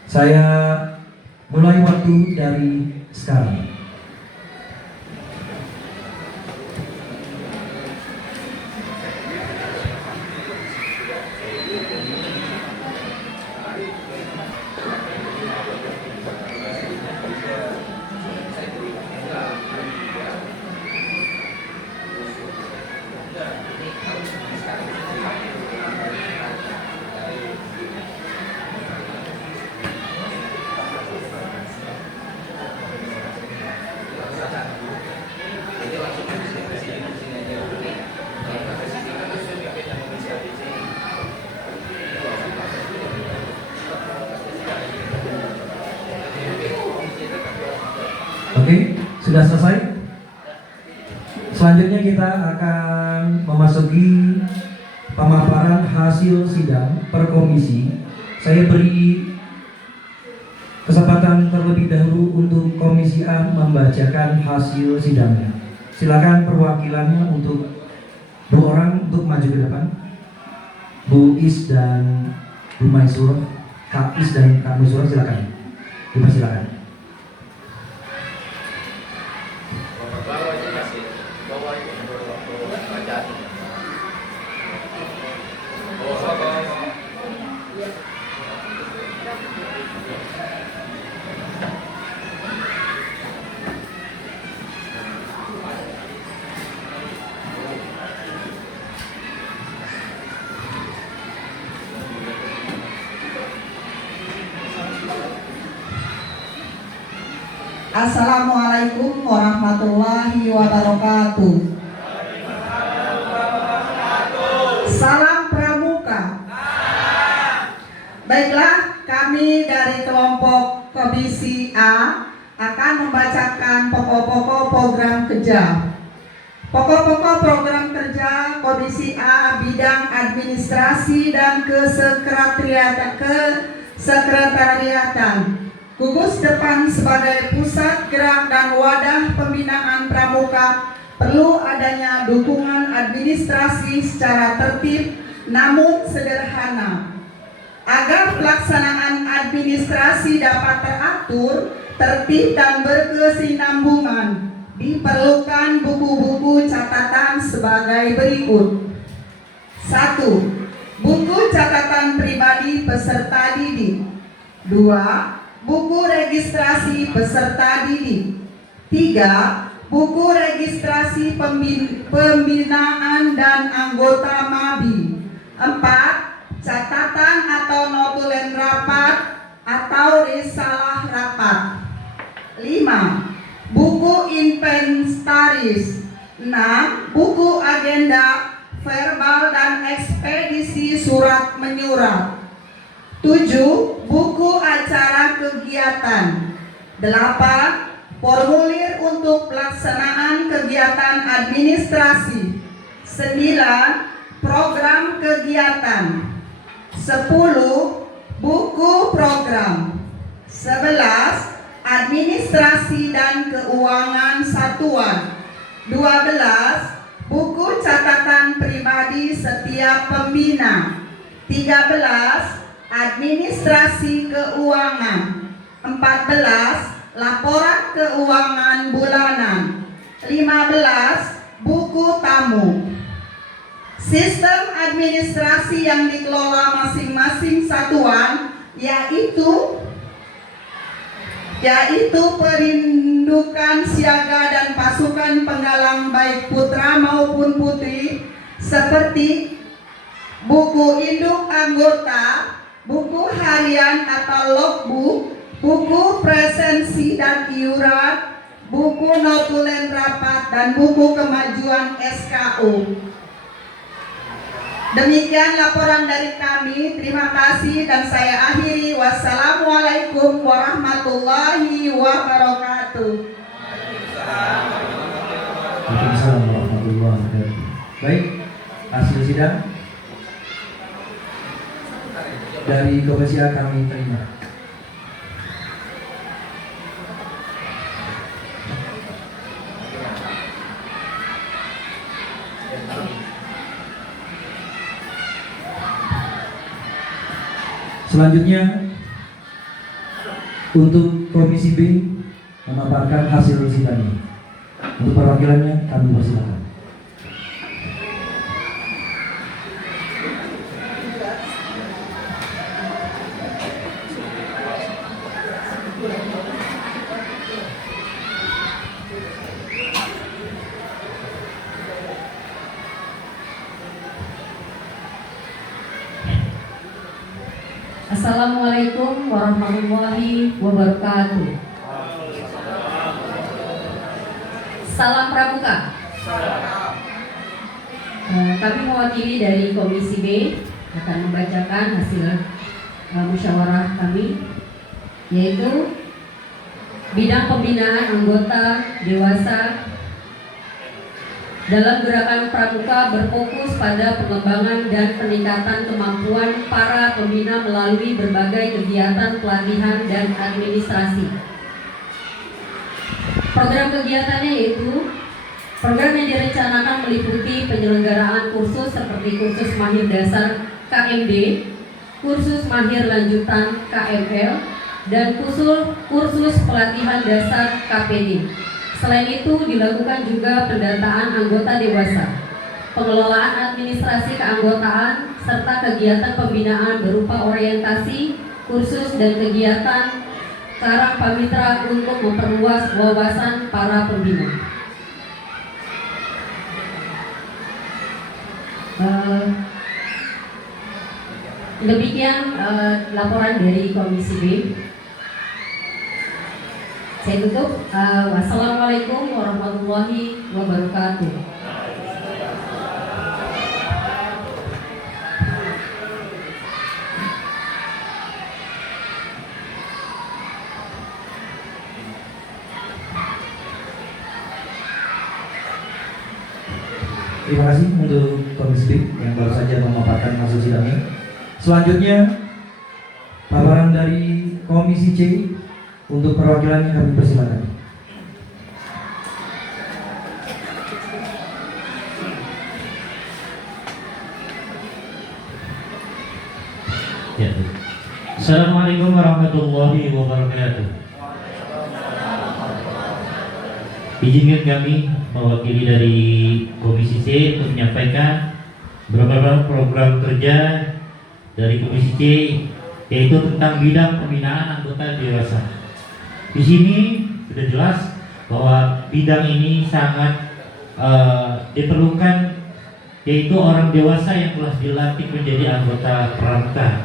Saya mulai waktu dari sekarang. Oke, sudah selesai. Selanjutnya kita akan memasuki pemaparan hasil sidang per komisi. Saya beri kesempatan terlebih dahulu untuk komisi A membacakan hasil sidangnya. Silakan perwakilannya untuk 2 orang untuk maju ke depan. Bu Is dan Bu Maisur, Kak Is dan Kak Maisur, silakan. Dipersilakan. Assalamualaikum warahmatullahi wabarakatuh. Salam Pramuka. Baiklah, kami dari kelompok komisi A akan membacakan pokok-pokok program kerja. Pokok-pokok program kerja komisi A bidang administrasi dan kesekretariatan. Gugus Depan sebagai pusat gerak dan wadah pembinaan pramuka perlu adanya dukungan administrasi secara tertib namun sederhana. Agar pelaksanaan administrasi dapat teratur, tertib dan berkesinambungan, diperlukan buku-buku catatan sebagai berikut. 1. Buku catatan pribadi peserta didik. 2. Buku registrasi peserta didik. 3. Buku registrasi pembinaan dan anggota MABI. 4. Catatan atau notulen rapat atau risalah rapat. 5. Buku inventaris. 6. Buku agenda verbal dan ekspedisi surat menyurat. 7. Buku acara kegiatan. 8. Formulir untuk pelaksanaan kegiatan administrasi. 9. Program kegiatan. 10. Buku program. 11. Administrasi dan keuangan satuan. 12. Buku catatan pribadi setiap pembina. 13. administrasi keuangan. 14. Laporan keuangan bulanan. 15. Buku tamu. Sistem administrasi yang dikelola masing-masing satuan yaitu perindukan siaga dan pasukan penggalang baik putra maupun putri, seperti buku induk anggota, buku harian atau logbook, buku presensi dan iuran, buku notulen rapat, dan buku kemajuan SKU. Demikian laporan dari kami. Terima kasih dan saya akhiri. Wassalamualaikum warahmatullahi wabarakatuh. Waalaikumsalam warahmatullahi wabarakatuh. Baik, hasil sidang dari Komisi A kami terima. Selanjutnya untuk Komisi B memaparkan hasil sidangnya. Untuk perwakilannya kami persilakan. Assalamualaikum warahmatullahi wabarakatuh. Salam Pramuka. Kami mewakili dari Komisi B akan membacakan hasil musyawarah kami, yaitu bidang pembinaan anggota dewasa dalam gerakan Pramuka berfokus pada pengembangan dan peningkatan kemampuan para pembina melalui berbagai kegiatan pelatihan dan administrasi. Program kegiatannya yaitu program yang direncanakan meliputi penyelenggaraan kursus seperti kursus mahir dasar KMD, kursus mahir lanjutan KML, dan kursus pelatihan dasar KPD. Selain itu dilakukan juga pendataan anggota dewasa, pengelolaan administrasi keanggotaan, serta kegiatan pembinaan berupa orientasi, kursus, dan kegiatan Karang Pamitra untuk memperluas wawasan para pembina. Demikian laporan dari Komisi B. Saya tutup. Wassalamualaikum warahmatullahi wabarakatuh. Terima kasih untuk Komisi B yang baru saja memaparkan hasil sidangnya. Selanjutnya paparan dari Komisi C. Untuk perwakilannya kami persilakan. Ya. Assalamualaikum warahmatullahi wabarakatuh. Izinkan kami mewakili dari Komisi C untuk menyampaikan beberapa program kerja dari Komisi C, yaitu tentang bidang pembinaan anggota dewasa. Di sini sudah jelas bahwa bidang ini sangat diperlukan, yaitu orang dewasa yang telah dilantik menjadi anggota pramuka,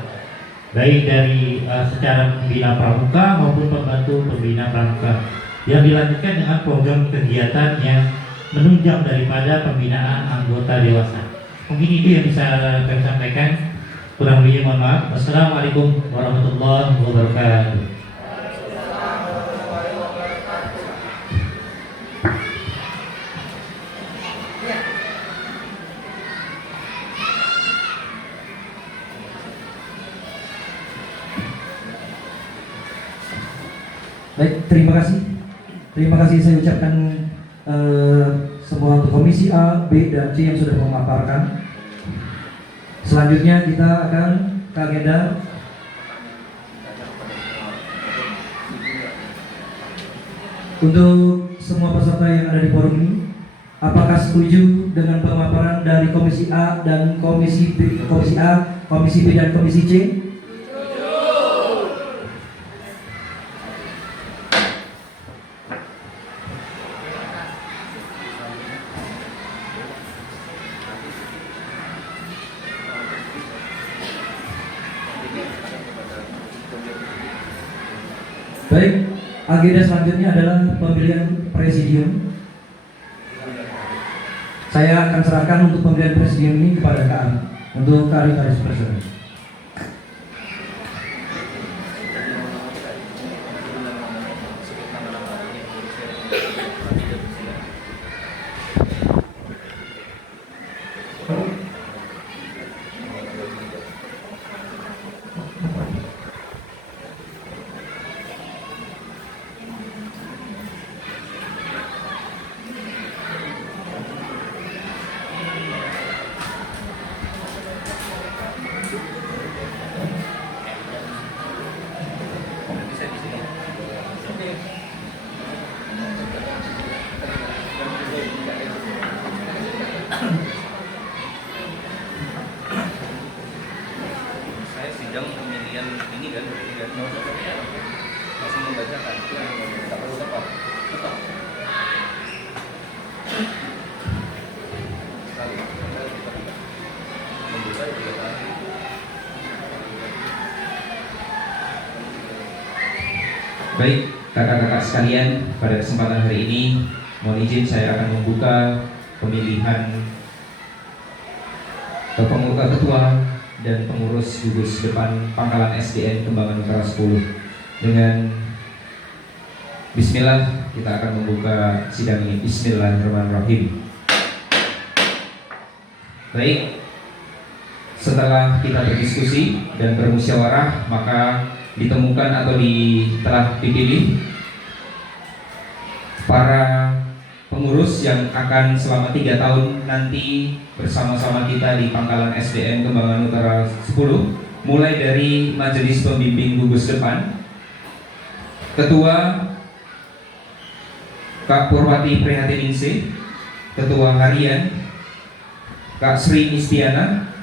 baik dari secara pembina pramuka maupun pembantu pembina pramuka, yang dilanjutkan dengan program kegiatan yang menunjang daripada pembinaan anggota dewasa. Mungkin itu yang bisa kami sampaikan. Kurang lebihnya mohon maaf. Wassalamualaikum warahmatullahi wabarakatuh. Baik, terima kasih. Terima kasih saya ucapkan semua untuk Komisi A, B, dan C yang sudah memaparkan. Selanjutnya kita akan ke agenda Untuk semua peserta yang ada di forum ini, apakah setuju dengan pemaparan dari Komisi A dan Komisi B, Komisi A, Komisi B dan Komisi C? Baik, agenda selanjutnya adalah pemilihan presidium. Saya akan serahkan untuk pemilihan presidium ini kepada Kak Ari untuk Karis Presiden. Saya sidang pemilihan ini kan, masih membacakan, tak perlu tepat. Baik, kakak-kakak sekalian, pada kesempatan hari ini mohon izin saya akan membuka pemilihan pembuka ketua dan pengurus gugus depan Pangkalan SDN Kembangan Utara 10. Dengan bismillah kita akan membuka sidang ini. Bismillahirrahmanirrahim. Baik, setelah kita berdiskusi dan bermusyawarah, maka ditemukan atau telah dipilih para pengurus yang akan selama 3 tahun nanti bersama-sama kita di Pangkalan SDN Kembangan Utara 10, mulai dari Majelis Pembimbing Gugus Depan. Ketua Kak Purwati Prihatiningsih, Ketua Harian Kak Sri Istiana,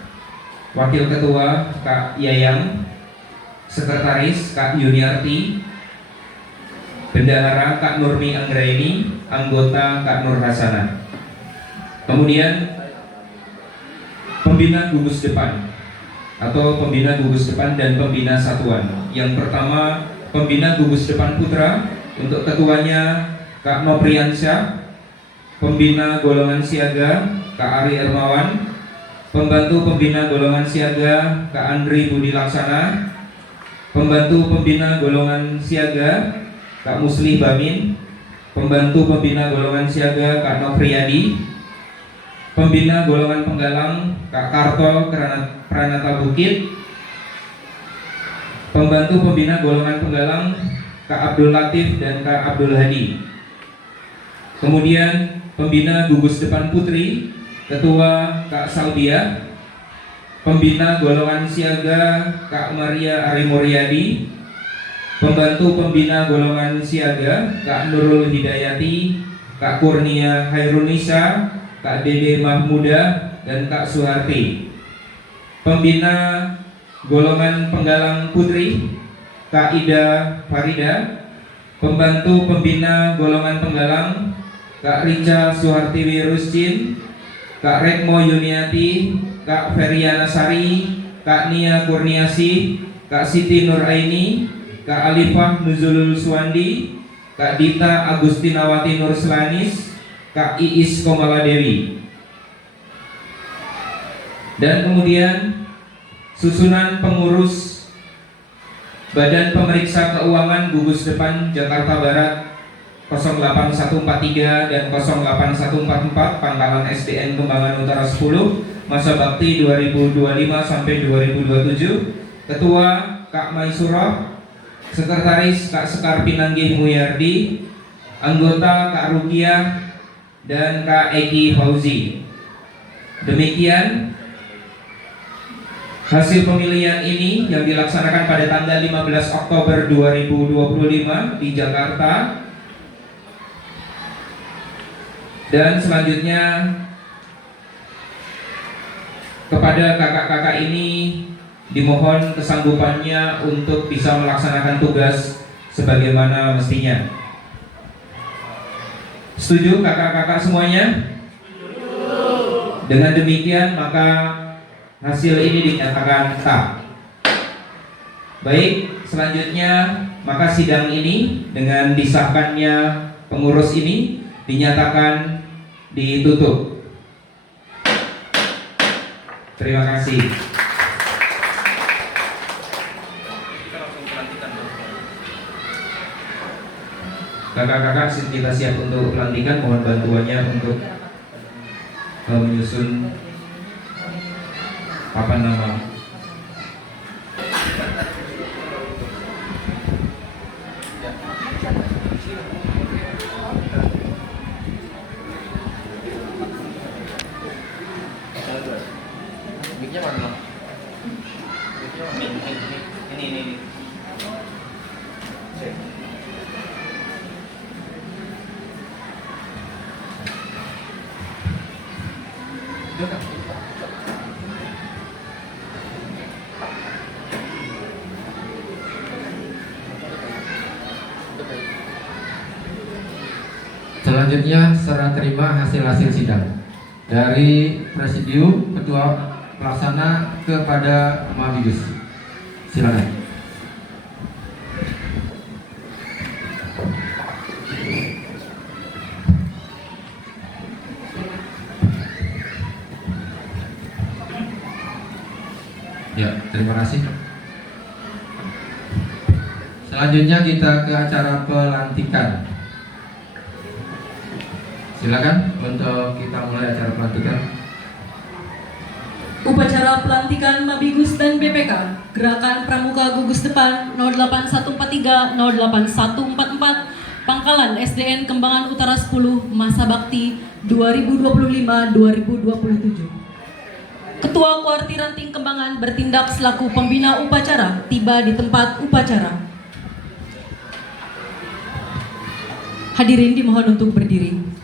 Wakil Ketua Kak Yayang, Sekretaris Kak Yuniarti, Bendahara Kak Nurmi Anggraini, Anggota Kak Nur Hasanah. Kemudian Pembina Gugus Depan atau Pembina Gugus Depan dan Pembina Satuan. Yang pertama Pembina Gugus Depan Putra, untuk ketuanya Kak Nopriansyah, Pembina Golongan Siaga Kak Ari Ermawan, Pembantu Pembina Golongan Siaga Kak Andri Budi Laksana, Pembantu Pembina Golongan Siaga Kak Musli Bamin, Pembantu Pembina Golongan Siaga Kak Nofriyadi, Pembina Golongan Penggalang Kak Karto Pranata Bukit, Pembantu Pembina Golongan Penggalang Kak Abdul Latif dan Kak Abdul Hadi. Kemudian Pembina Gugus Depan Putri, Ketua Kak Salbia, Pembina Golongan Siaga Kak Maria Ari Muryadi, Pembantu Pembina Golongan Siaga Kak Nurul Hidayati, Kak Kurnia Hairunisa, Kak Dede Mahmuda, dan Kak Suharti. Pembina Golongan Penggalang Putri Kak Ida Farida, Pembantu Pembina Golongan Penggalang Kak Rica Suhartiwi Ruscin, Kak Retmo Yuniati, Kak Feriana Sari, Kak Nia Kurniasi, Kak Siti Nuraini, Kak Alifah Nuzulul Suwandi, Kak Dita Agustinawati Nurslanis, Kak Iis Komaladewi. Dan kemudian susunan pengurus Badan Pemeriksa Keuangan Gugus Depan Jakarta Barat 08143 dan 08144 Pangkalan SDN Kembangan Utara 10, masa bakti 2025 sampai 2027. Ketua Kak Maisurah, Sekretaris Kak Sekar Pinanggih Muyardi, Anggota Kak Rukiah dan Kak Eki Fauzi. Demikian hasil pemilihan ini yang dilaksanakan pada tanggal 15 Oktober 2025 di Jakarta. Dan selanjutnya kepada kakak-kakak ini dimohon kesanggupannya untuk bisa melaksanakan tugas sebagaimana mestinya. Setuju kakak-kakak semuanya? Dengan demikian maka hasil ini dinyatakan sah. Baik, selanjutnya maka sidang ini dengan disahkannya pengurus ini dinyatakan ditutup. Terima kasih. Kita langsung pelantikan dulu. Kakak-kakak kita siap untuk pelantikan, mohon bantuannya untuk menyusun papan nama. Mic-nya mana? Ini. Cek. Selanjutnya serah terima hasil sidang dari Presidium, Ketua Pelaksana kepada Mabigus. Silakan. Ya, terima kasih. Selanjutnya kita ke acara pelantikan. Silakan untuk kita mulai acara pelantikan. Upacara pelantikan Mabigus dan BPK Gerakan Pramuka Gugus Depan 08143 08144 Pangkalan SDN Kembangan Utara 10 Masa Bakti 2025-2027. Ketua Kuarti Ranting Kembangan bertindak selaku pembina upacara tiba di tempat upacara. Hadirin dimohon untuk berdiri.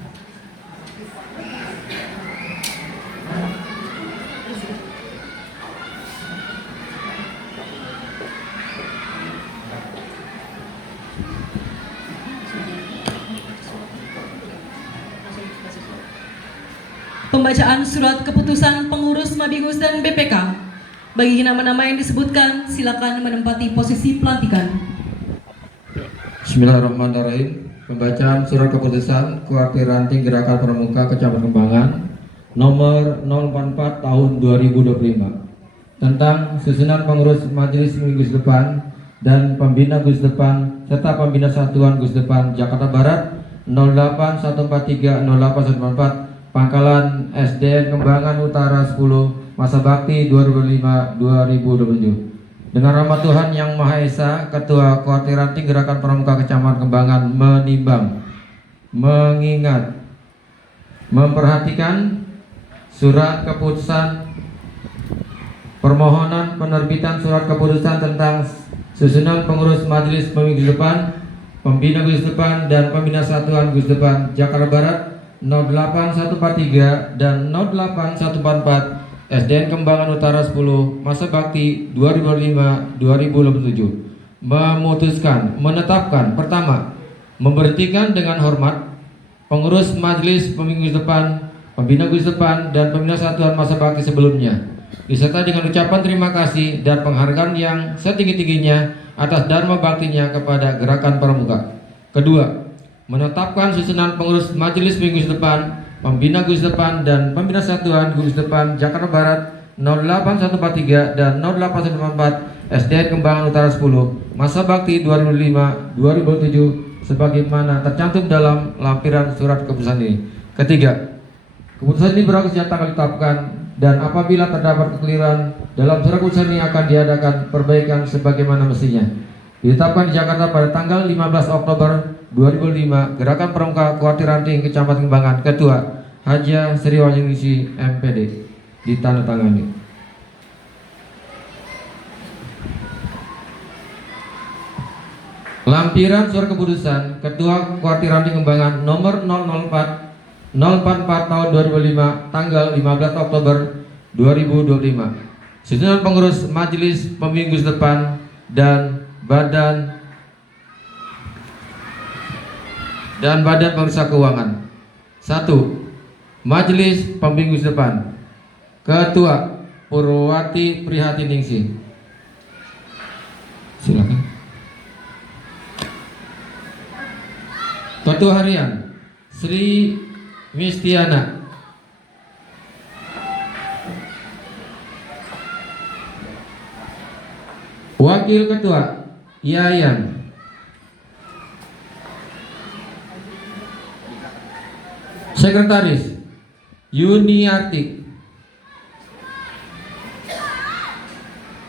Pembacaan surat keputusan pengurus Mabigus dan BPK. Bagi nama-nama yang disebutkan, silakan menempati posisi pelantikan. Bismillahirrahmanirrahim. Pembacaan surat keputusan Kuarti Ranting Gerakan Pramuka Kecamatan Kembangan nomor 044 tahun 2025 tentang susunan pengurus Majelis Gugus Depan dan pembina Gugus Depan serta pembina Satuan Gugus Depan Jakarta Barat 08143 08144 Pangkalan SDN Kembangan Utara 10 Masa Bakti 2005-2027. Dengan rahmat Tuhan Yang Maha Esa, Ketua Kuarti Ranting Gerakan Pramuka Kecamatan Kembangan menimbang, mengingat, memperhatikan surat keputusan permohonan penerbitan surat keputusan tentang susunan pengurus Majelis Gugus Depan, pembina Gugus Depan dan pembina Satuan Gugus Depan Jakarta Barat 08143 dan 08144 SDN Kembangan Utara 10 Masa Bakti 2005-2027 memutuskan, menetapkan, pertama, memberhentikan dengan hormat pengurus Majelis Gugus Depan, pembina Gugus Depan dan pembina Satuan Masa Bakti sebelumnya, disertai dengan ucapan terima kasih dan penghargaan yang setinggi-tingginya atas dharma baktinya kepada Gerakan Pramuka. Kedua, menetapkan susunan pengurus Majelis Gugus Depan, pembina Gugus Depan dan pembina Satuan Gugus Depan Jakarta Barat 08143 dan 08144 SDN Kembangan Utara 10 Masa Bakti 2005-2027 sebagaimana tercantum dalam lampiran surat keputusan ini. Ketiga, keputusan ini berlaku sejak tanggal ditetapkan dan apabila terdapat kekeliruan dalam surat keputusan ini akan diadakan perbaikan sebagaimana mestinya. Ditetapkan di Jakarta pada tanggal 15 Oktober 2005, Gerakan Pramuka Kuarti Ranting Kecamatan Kembangan, Ketua Haja Sri Wahyuningsi MPD, ditandatangani. Lampiran surat keputusan Ketua Kuarti Ranting Kembangan nomor 004 044 tahun 2005 tanggal 15 Oktober 2025. Susunan pengurus Majelis Peminggu Depan dan Badan Pemeriksa Keuangan. 1. Majelis Peminggu Depan. Ketua Purwati Prihatiningsih. Silakan. Ketua Harian Sri Mistiana. Wakil Ketua Yayan. Sekretaris Yuniartik.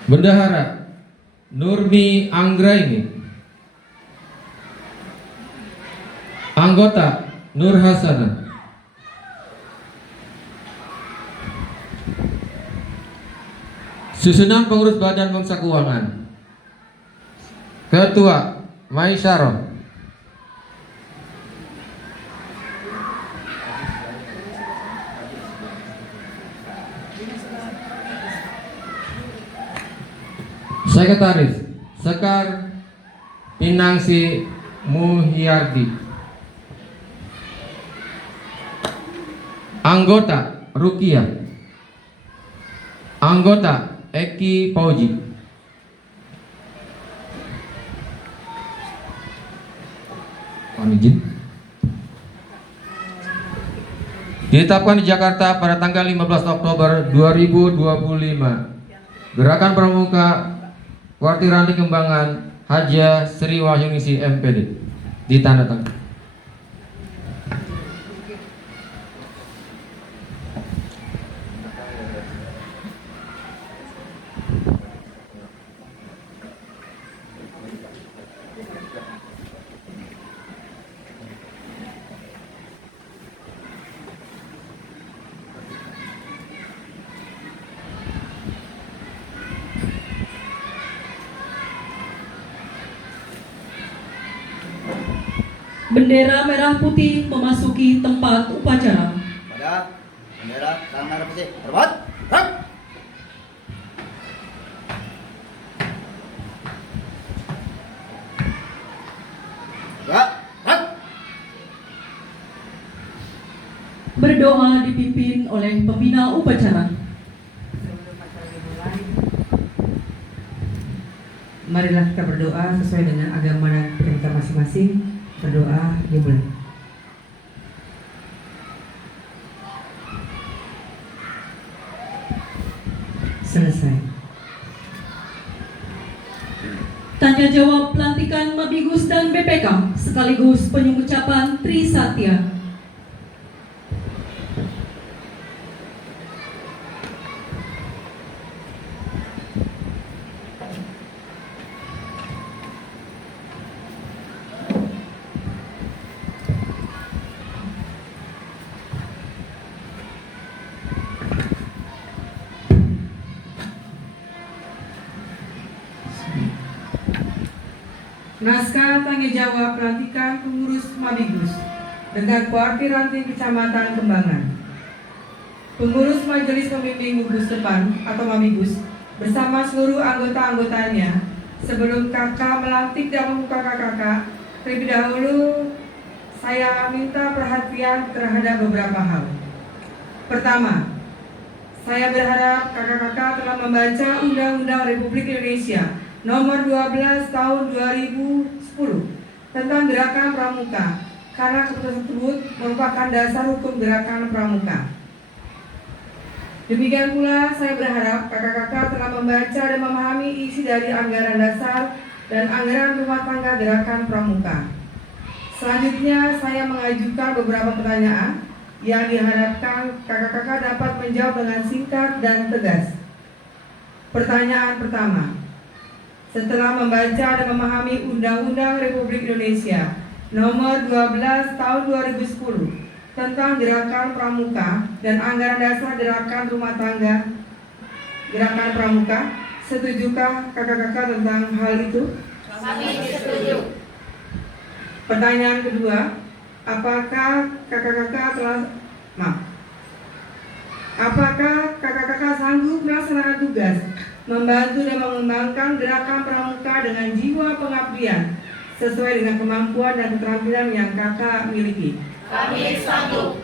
Bendahara Nurmi Anggraini. Anggota Nur Hasanah. Susunan pengurus Badan Pemeriksa Keuangan. Ketua Maisaroh. Sekretaris Sekar Pinangsi Muhyardi. Anggota Rukiah. Anggota Eki Pauji. Mohon izin. Ditetapkan di Jakarta pada tanggal 15 Oktober 2025. Gerakan Pramuka Warti Ranting Kembangan Haja Sri Wahyuningsih MPD. Ditandatangani. Bendera merah putih memasuki tempat upacara. Pada bendera merah putih. Hormat. Gerak. Gerak. Gerak. Berdoa dipimpin oleh pembina upacara. Marilah kita berdoa sesuai dengan agama dan kita masing-masing. Berdoa dimulai. Selesai. Tanya jawab pelantikan Mabigus dan BPK sekaligus pengucapan Trisatya. Naskah tanya jawab pelantikan pengurus Mabigus dengan Warti Ranting Kecamatan Kembangan. Pengurus Majelis Pembimbing Gugus Depan atau Mabigus bersama seluruh anggota-anggotanya sebelum kakak melantik dan membuka kakak, terlebih dahulu saya minta perhatian terhadap beberapa hal. Pertama, saya berharap kakak-kakak telah membaca Undang-Undang Republik Indonesia Nomor 12 Tahun 2010 tentang Gerakan Pramuka, karena keputusan tersebut merupakan dasar hukum Gerakan Pramuka. Demikian pula saya berharap kakak-kakak telah membaca dan memahami isi dari anggaran dasar dan anggaran rumah tangga Gerakan Pramuka. Selanjutnya saya mengajukan beberapa pertanyaan yang diharapkan kakak-kakak dapat menjawab dengan singkat dan tegas. Pertanyaan pertama, setelah membaca dan memahami Undang-Undang Republik Indonesia Nomor 12 Tahun 2010 tentang Gerakan Pramuka dan anggaran dasar Gerakan Rumah Tangga Gerakan Pramuka, setujukah kakak-kakak tentang hal itu? Kami setuju. Pertanyaan kedua, Apakah kakak-kakak sanggup melaksanakan tugas, membantu dan mengembangkan gerakan pramuka dengan jiwa pengabdian sesuai dengan kemampuan dan keterampilan yang kakak miliki? Kami sanggup.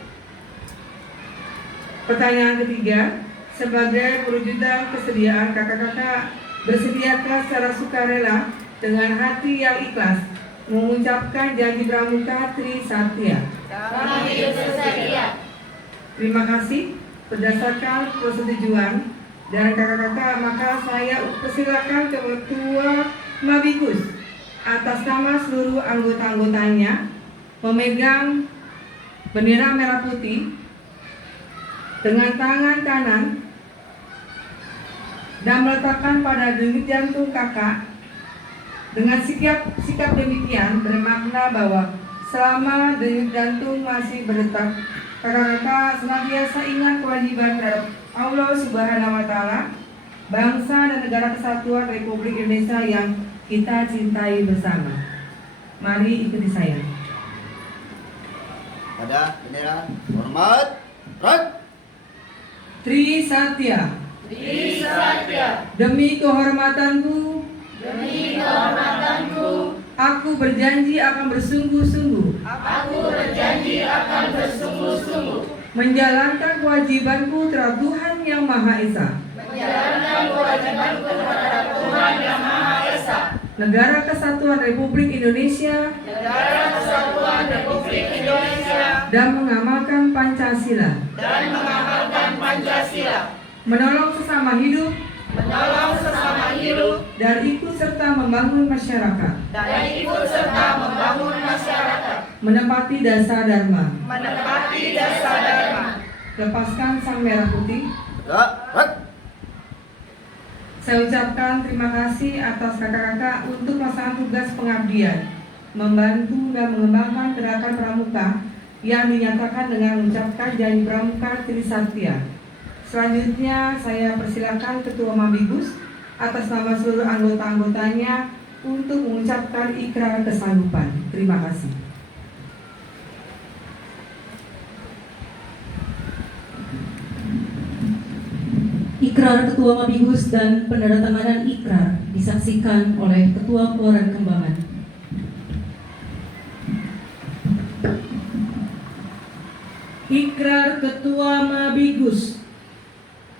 Pertanyaan ketiga, sebagai perwujudan kesediaan kakak-kakak, bersediakah secara sukarela dengan hati yang ikhlas mengucapkan janji pramuka Tri Satya? Kami bersedia. Terima kasih. Berdasarkan persetujuan dari kakak-kakak, maka saya persilakan Ketua Mabikus atas nama seluruh anggota-anggotanya memegang bendera merah putih dengan tangan kanan dan meletakkan pada denyut jantung kakak. Dengan sikap demikian bermakna bahwa selama denyut jantung masih berdetak, kakak-kakak senantiasa ingat kewajiban terhadap Allah Subhanahu wa Ta'ala, bangsa dan negara kesatuan Republik Indonesia yang kita cintai bersama. Mari ikuti saya. Pada bendera, hormat, berat. Tri Satya. Tri Satya. Demi kehormatanku. Demi kehormatanku. Aku berjanji akan bersungguh-sungguh. Aku berjanji akan bersungguh-sungguh. Menjalankan kewajibanku terhadap Tuhan Yang Maha Esa. Menjalankan kewajibanku terhadap Tuhan Yang Maha Esa. Negara Kesatuan Republik Indonesia. Negara Kesatuan Republik Indonesia. Dan mengamalkan Pancasila. Dan mengamalkan Pancasila. Menolong sesama hidup. Menolong sesama hidup. Dan ikut serta membangun masyarakat. Dan ikut serta membangun masyarakat. Menepati dasar Dharma. Menepati dasar Dharma. Lepaskan sang merah putih. Berat. Saya ucapkan terima kasih atas kakak-kakak untuk melaksanakan tugas pengabdian, membantu dan mengembangkan gerakan pramuka yang dinyatakan dengan mengucapkan janji pramuka Tri Satya. Selanjutnya saya persilakan Ketua Mabigus atas nama seluruh anggota-anggotanya untuk mengucapkan ikrar kesanggupan. Terima kasih. Ikrar Ketua Mabigus dan penandatanganan ikrar disaksikan oleh Ketua Kelurahan Kembangan. Ikrar Ketua Mabigus.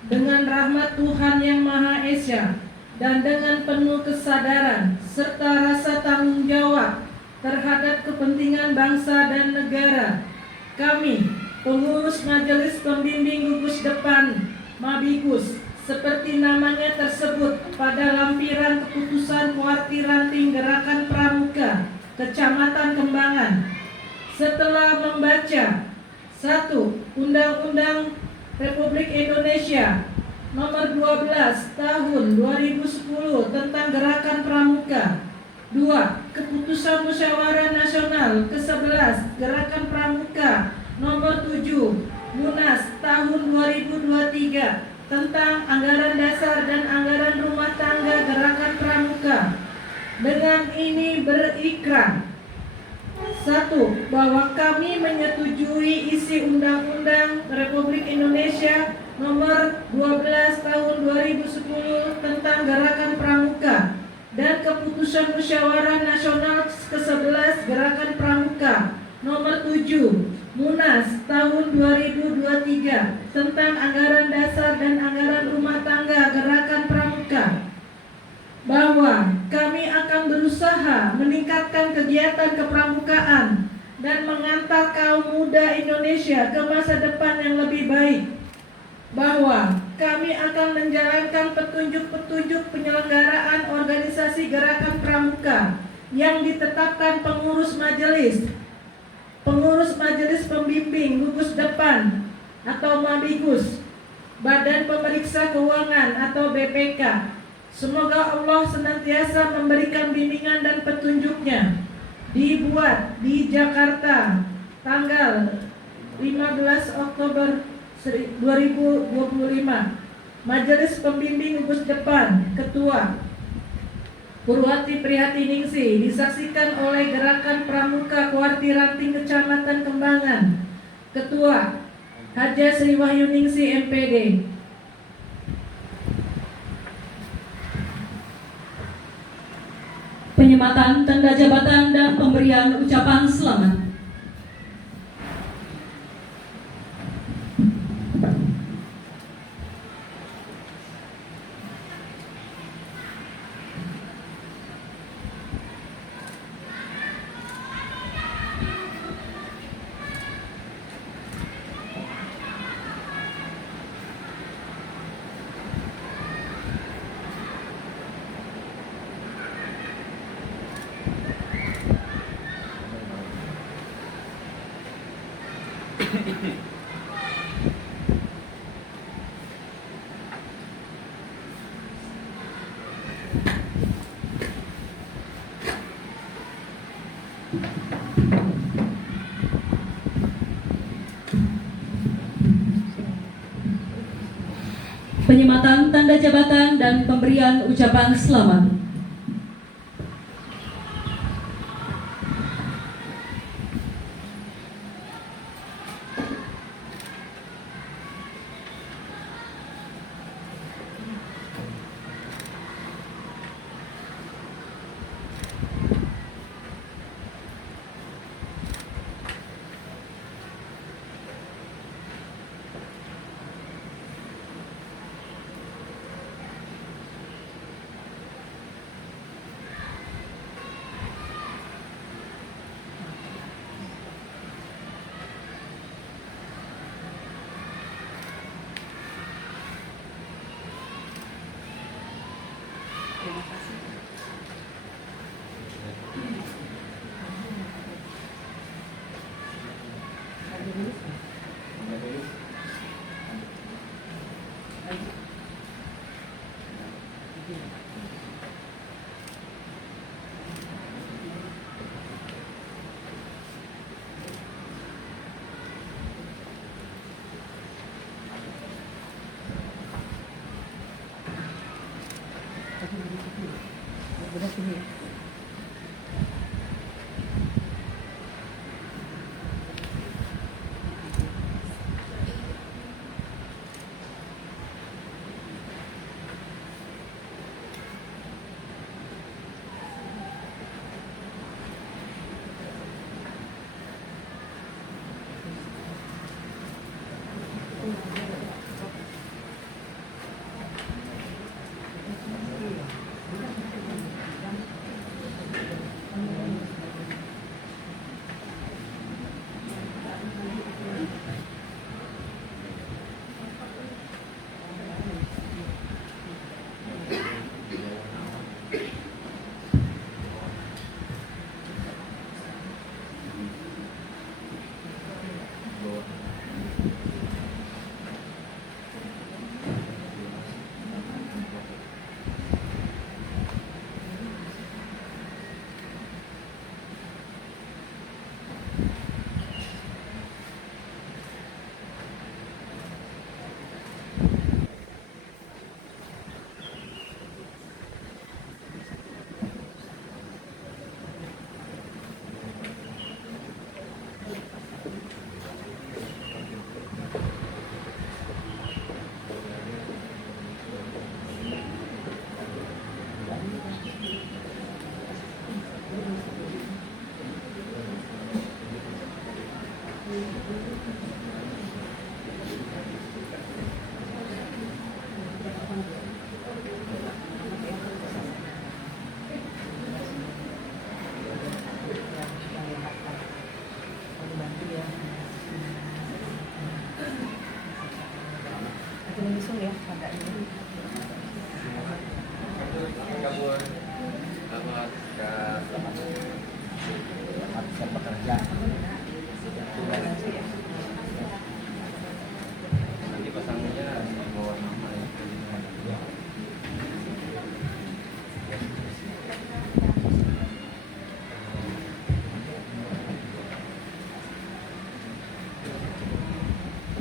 Dengan rahmat Tuhan Yang Maha Esa dan dengan penuh kesadaran serta rasa tanggung jawab terhadap kepentingan bangsa dan negara, kami, pengurus Majelis Pembimbing Gugus Depan Mabigus, seperti namanya tersebut pada lampiran keputusan Kuartiranting Gerakan Pramuka Kecamatan Kembangan, setelah membaca 1. Undang-Undang Republik Indonesia Nomor 12 Tahun 2010 tentang Gerakan Pramuka. 2. Keputusan Musyawarah Nasional ke-11 Gerakan Pramuka Nomor 7 Munas Tahun 2023 tentang Anggaran Dasar dan Anggaran Rumah Tangga Gerakan Pramuka. Dengan ini berikrar 1. Bahwa kami menyetujui isi Undang-Undang Republik Indonesia Nomor 12 Tahun 2010 tentang Gerakan Pramuka dan Keputusan Musyawarah Nasional ke-11 Gerakan Pramuka Nomor 7 Munas Tahun 2023 tentang Anggaran Dasar dan Anggaran Rumah Tangga Gerakan Pramuka, bahwa kami akan berusaha meningkatkan kegiatan kepramukaan dan mengantar kaum muda Indonesia ke masa depan yang lebih baik, bahwa kami akan menjalankan petunjuk-petunjuk penyelenggaraan organisasi Gerakan Pramuka yang ditetapkan pengurus majelis pembimbing gugus depan atau Mabigus, Badan Pemeriksa Keuangan atau BPK. Semoga Allah senantiasa memberikan bimbingan dan petunjuknya. Dibuat di Jakarta tanggal 15 Oktober 2025. Majelis Pembimbing Gugus Depan, Ketua Purwati Prihatiningsih disaksikan oleh Gerakan Pramuka Kuarti Ranting Kecamatan Kembangan. Ketua Haja Sri Wahyuningsih MPD. Penyematan tanda jabatan dan pemberian ucapan selamat. Penyematan tanda jabatan dan pemberian ucapan selamat.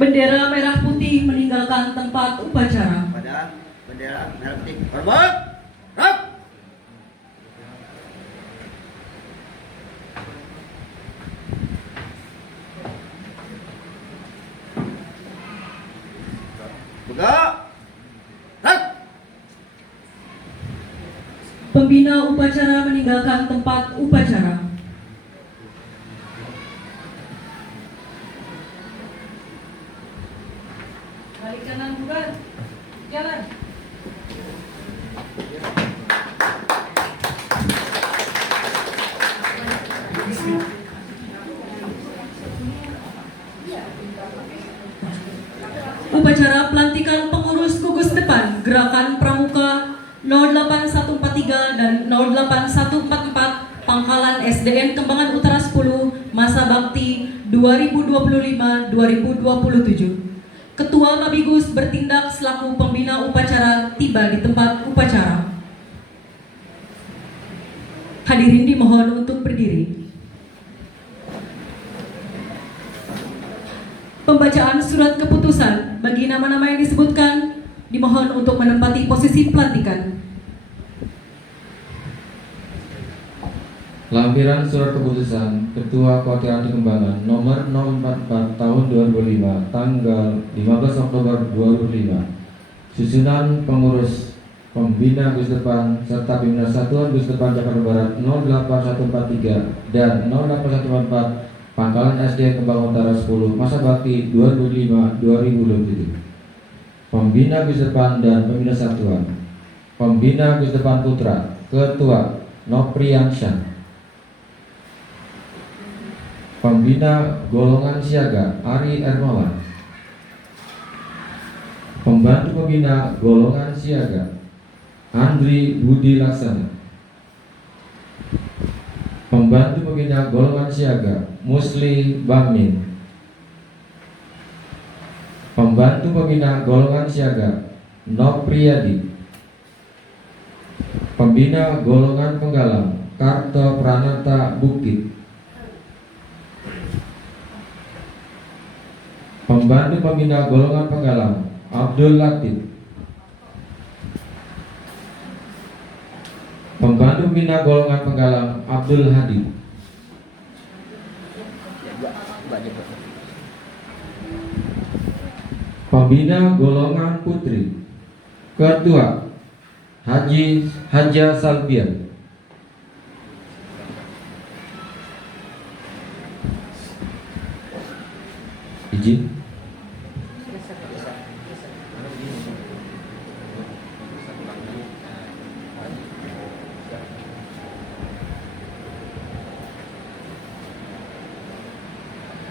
Bendera merah putih meninggalkan tempat upacara. Pada bendera merah putih. Hormat. Rap. Buka. Rak. Pembina upacara meninggalkan tempat upacara. Balik kanan bubar. Jalan. Upacara pelantikan pengurus gugus depan Gerakan Pramuka 08143 dan 08144 Pangkalan SDN Kembangan Utara 10 masa bakti 2025-2027. Ketua Mabigus bertindak selaku pembina upacara tiba di tempat upacara. Hadirin dimohon untuk berdiri. Pembacaan surat keputusan bagi nama-nama yang disebutkan dimohon untuk menempati posisi pelantikan. Lampiran surat keputusan Ketua Koordinasi Kembangan nomor 044 tahun 2005 tanggal 15 Oktober 2005. Susunan pengurus pembina Gus Depan serta pimpinan Satuan Gus Depan Jakarta Barat 08143 dan 08144 Pangkalan SD Kembangan Utara 10 masa bakti 2005-2027. Pembina Gus Depan dan pembina Satuan. Pembina Gus Depan Putra Ketua Nopriansyah. Pembina Golongan Siaga Ari Ermawan. Pembantu Pembina Golongan Siaga Andri Budi Laksana. Pembantu Pembina Golongan Siaga Musli Bamin. Pembantu Pembina Golongan Siaga Nopriyadi. Pembina Golongan Penggalang Karto Pranata Bukit. Pembantu Pembina Golongan Penggalang Abdul Latif. Pembantu Pembina Golongan Penggalang Abdul Hadi. Pembina Golongan Putri Ketua Haja Salbian. Izin.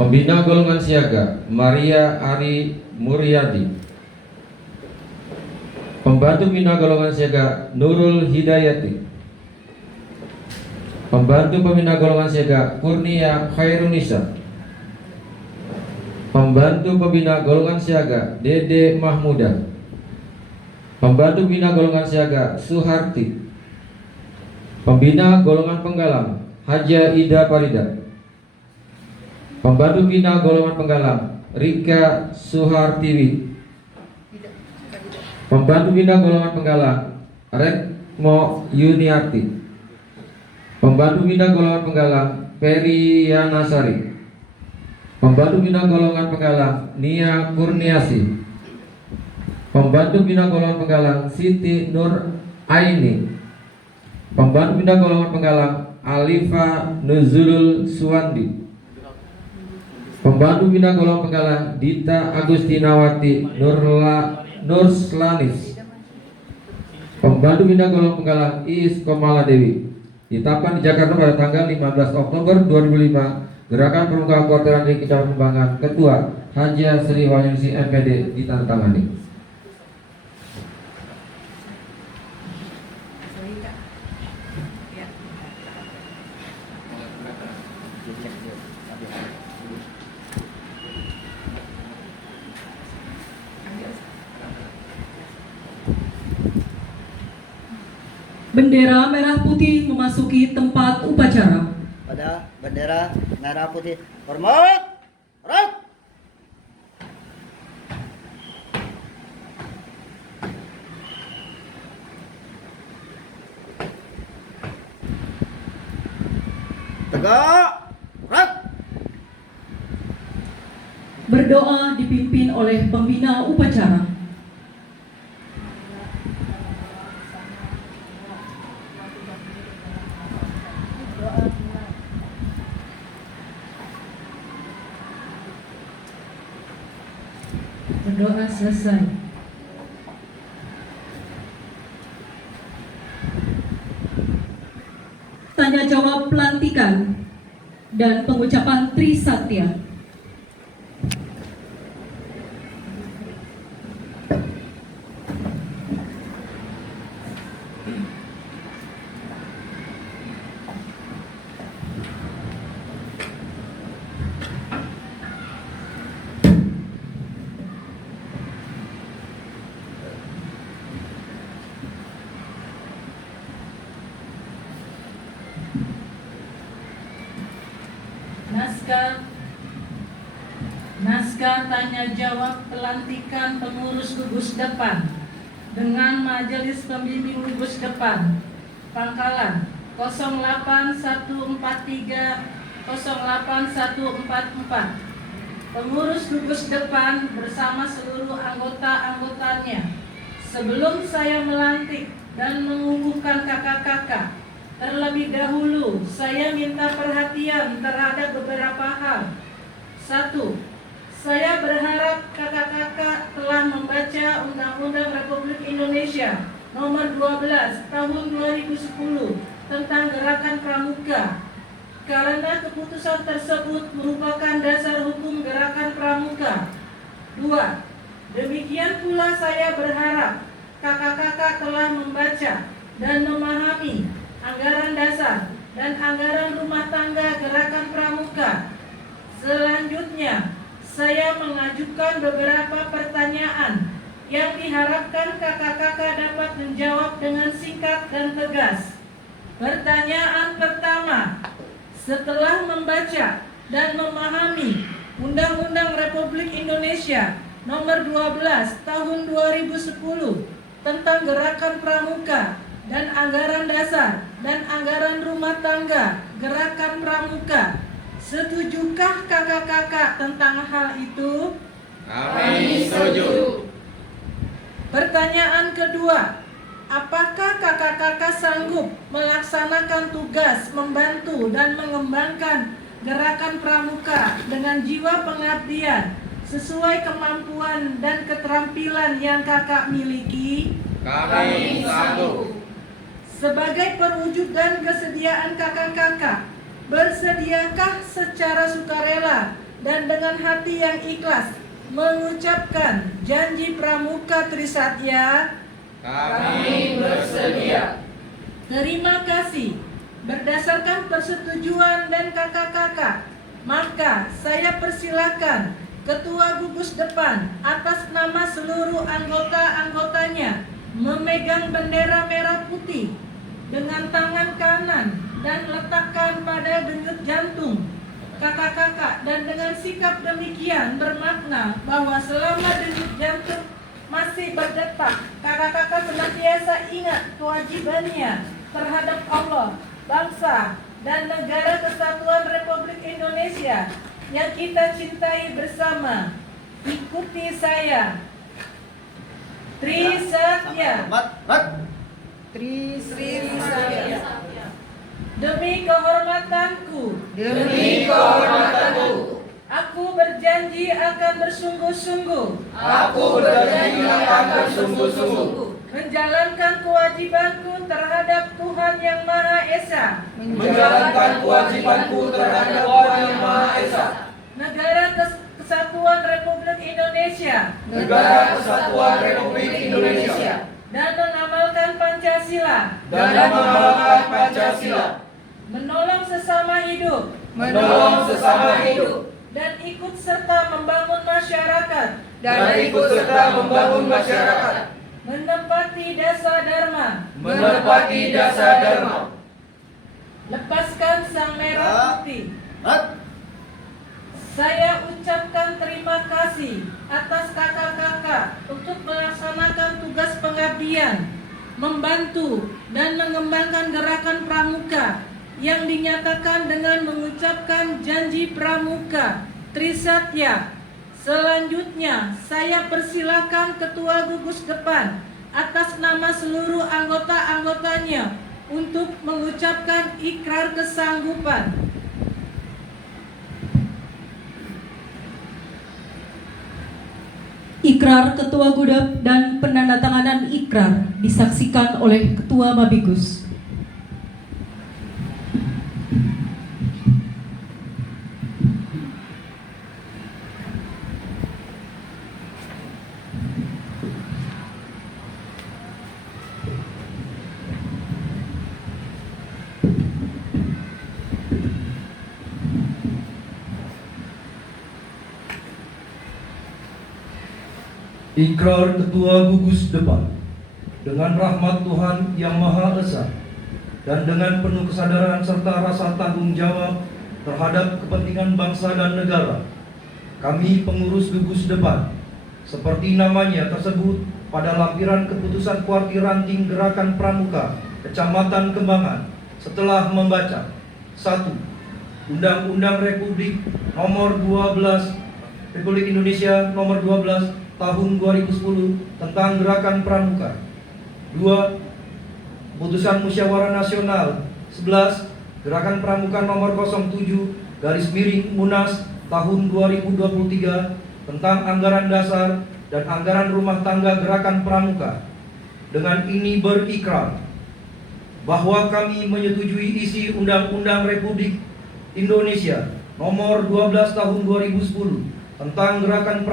Pembina Golongan Siaga Maria Ari Muryadi. Pembantu Pembina Golongan Siaga Nurul Hidayati. Pembantu Pembina Golongan Siaga Kurnia Khairunisa. Pembantu Pembina Golongan Siaga Dede Mahmuda. Pembantu Pembina Golongan Siaga Suharti. Pembina Golongan Penggalang Haja Ida Parida. Pembantu Pembina Golongan Penggalang Rika Suhartiwi. Pembantu Pembina Golongan Penggalang Retmo Yuniarti. Pembantu Pembina Golongan Penggalang Periyanasari. Pembantu Pembina Golongan Penggalang Nia Kurniasi. Pembantu Pembina Golongan Penggalang Siti Nur Aini. Pembantu Pembina Golongan Penggalang Alifa Nuzulul Suwandi. Pembantu Pembina Golongan Penggalang Dita Agustinawati Nurslanis. Pembantu Pembina Golongan Penggalang Iis Komala Dewi. Ditetapkan di Jakarta pada tanggal 15 Oktober 2005. Gerakan Pramuka Koordinasi di Kecamatan Kembangan. Ketua Haja Sri Wahyuningsi MPD ditandatangani. Bendera merah putih memasuki tempat upacara. Pada bendera merah putih. Hormat. Rak. Tegak. Rak. Berdoa dipimpin oleh pembina upacara. selesai. Tanya jawab pelantikan dan pengucapan Trisatya. Naskah tanya jawab pelantikan pengurus gugus depan dengan majelis pembimbing gugus depan pangkalan 0813 08144. Pengurus gugus depan bersama seluruh anggota-anggotanya. Sebelum saya melantik dan mengukuhkan kakak-kakak, terlebih dahulu saya minta perhatian terhadap beberapa hal. 1. Saya berharap kakak-kakak telah membaca Undang-Undang Republik Indonesia Nomor 12 Tahun 2010 tentang Gerakan Pramuka, karena keputusan tersebut merupakan dasar hukum Gerakan Pramuka. 2. Demikian pula saya berharap kakak-kakak telah membaca dan memahami anggaran dasar dan anggaran rumah tangga Gerakan Pramuka. Selanjutnya, saya mengajukan beberapa pertanyaan yang diharapkan kakak-kakak dapat menjawab dengan singkat dan tegas. Pertanyaan pertama, setelah membaca dan memahami Undang-Undang Republik Indonesia Nomor 12 Tahun 2010 tentang Gerakan Pramuka dan anggaran dasar dan anggaran rumah tangga Gerakan Pramuka, setujukah kakak-kakak tentang hal itu? Kami setuju. Pertanyaan kedua, apakah kakak-kakak sanggup melaksanakan tugas membantu dan mengembangkan Gerakan Pramuka dengan jiwa pengabdian sesuai kemampuan dan keterampilan yang kakak miliki? Kami sanggup. Sebagai perwujudan kesediaan kakak-kakak, bersediakah secara sukarela dan dengan hati yang ikhlas mengucapkan janji Pramuka Trisatya? Kami bersedia. Terima kasih. Berdasarkan persetujuan dan kakak-kakak, maka saya persilakan Ketua Gugus Depan atas nama seluruh anggota-anggotanya memegang bendera merah putih dengan tangan kanan dan letakkan pada denyut jantung kakak-kakak, dan dengan sikap demikian bermakna bahwa selama denyut jantung masih berdetak, kakak-kakak senantiasa ingat kewajibannya terhadap Allah, bangsa, dan negara kesatuan Republik Indonesia yang kita cintai bersama. Ikuti saya. Trisatya. Trisatya. Demi kehormatanku. Aku berjanji akan bersungguh-sungguh. Menjalankan kewajibanku terhadap Tuhan Yang Maha Esa. Negara Kesatuan Republik Indonesia. Dan mengamalkan Pancasila. Menolong sesama hidup. Dan ikut serta membangun masyarakat. Menepati dasar dharma. Lepaskan sang merah putih. Saya ucapkan terima kasih atas kakak-kakak untuk melaksanakan tugas pengabdian, membantu dan mengembangkan Gerakan Pramuka yang dinyatakan dengan mengucapkan janji Pramuka Trisatya. Selanjutnya, saya persilakan Ketua Gugus Depan atas nama seluruh anggota-anggotanya untuk mengucapkan ikrar kesanggupan. Ikrar Ketua Gudap dan penandatanganan ikrar disaksikan oleh Ketua Mabigus. Ikrar Ketua Gugus Depan. Dengan rahmat Tuhan Yang Maha Esa dan dengan penuh kesadaran serta rasa tanggung jawab terhadap kepentingan bangsa dan negara, kami pengurus Gugus Depan, seperti namanya tersebut pada lampiran keputusan Kuartir Ranting Gerakan Pramuka Kecamatan Kembangan, setelah membaca 1. Undang-Undang Republik Nomor 12 Republik Indonesia Nomor 12 Tahun 2010 tentang Gerakan Pramuka. 2. Putusan Musyawarah Nasional 11 Gerakan Pramuka Nomor 07 Munas Tahun 2023 tentang Anggaran Dasar dan Anggaran Rumah Tangga Gerakan Pramuka. Dengan ini berikrar bahwa kami menyetujui isi Undang-Undang Republik Indonesia Nomor 12 Tahun 2010 tentang Gerakan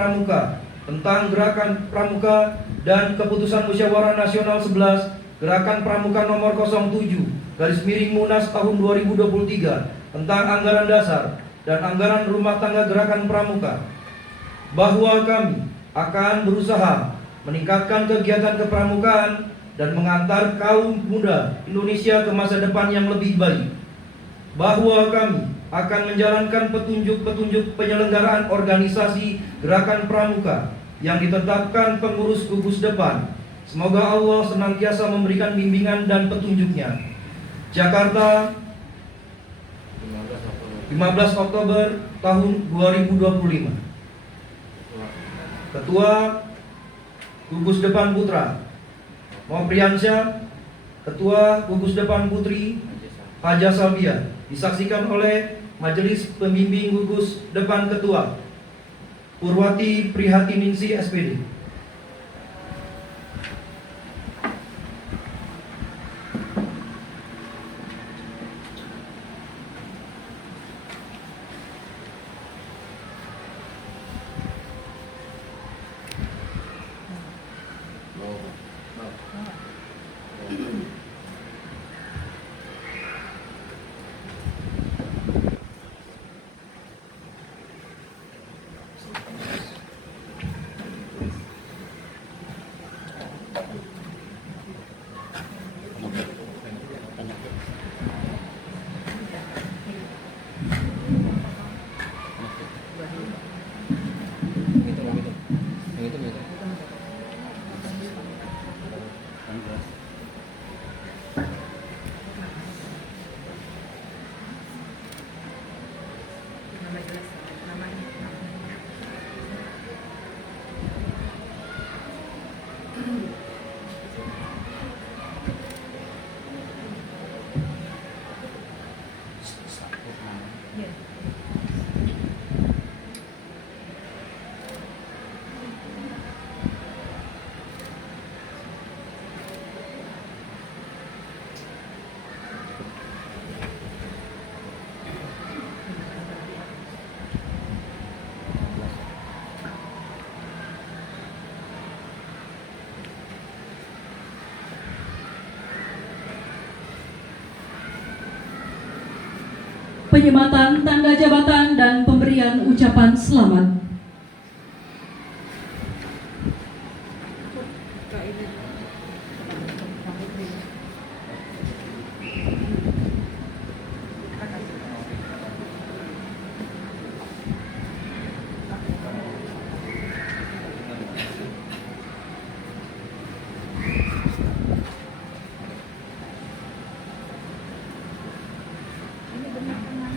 Pramuka dan Keputusan Musyawarah Nasional 11 Gerakan Pramuka Nomor 07 Munas Tahun 2023 tentang Anggaran Dasar dan Anggaran Rumah Tangga Gerakan Pramuka, bahwa kami akan berusaha meningkatkan kegiatan kepramukaan dan mengantar kaum muda Indonesia ke masa depan yang lebih baik, bahwa kami akan menjalankan petunjuk-petunjuk penyelenggaraan organisasi Gerakan Pramuka yang ditetapkan pengurus Gugus Depan. Semoga Allah senantiasa memberikan bimbingan dan petunjuknya. Jakarta, 15 Oktober tahun 2025. Ketua Gugus Depan Putra Mopriansyah, Ketua Gugus Depan Putri Haja Salbia, disaksikan oleh Majelis Pembimbing Gugus Depan Ketua Purwati Prihatiningsi SPD. Penyematan tanda jabatan dan pemberian ucapan selamat. Ini benar-benar.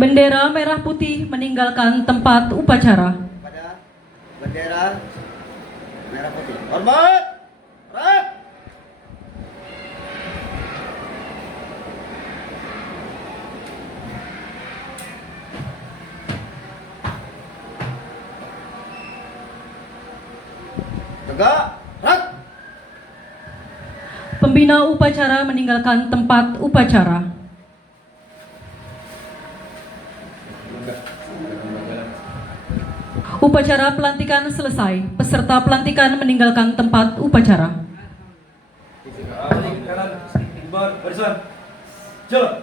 Bendera merah putih meninggalkan tempat upacara. Pada bendera merah putih. Hormat. Gerak. Tegak. Gerak. Pembina upacara meninggalkan tempat upacara. Upacara pelantikan selesai. Peserta pelantikan meninggalkan tempat upacara. Kanan, Iqbal, barisan. Jalan.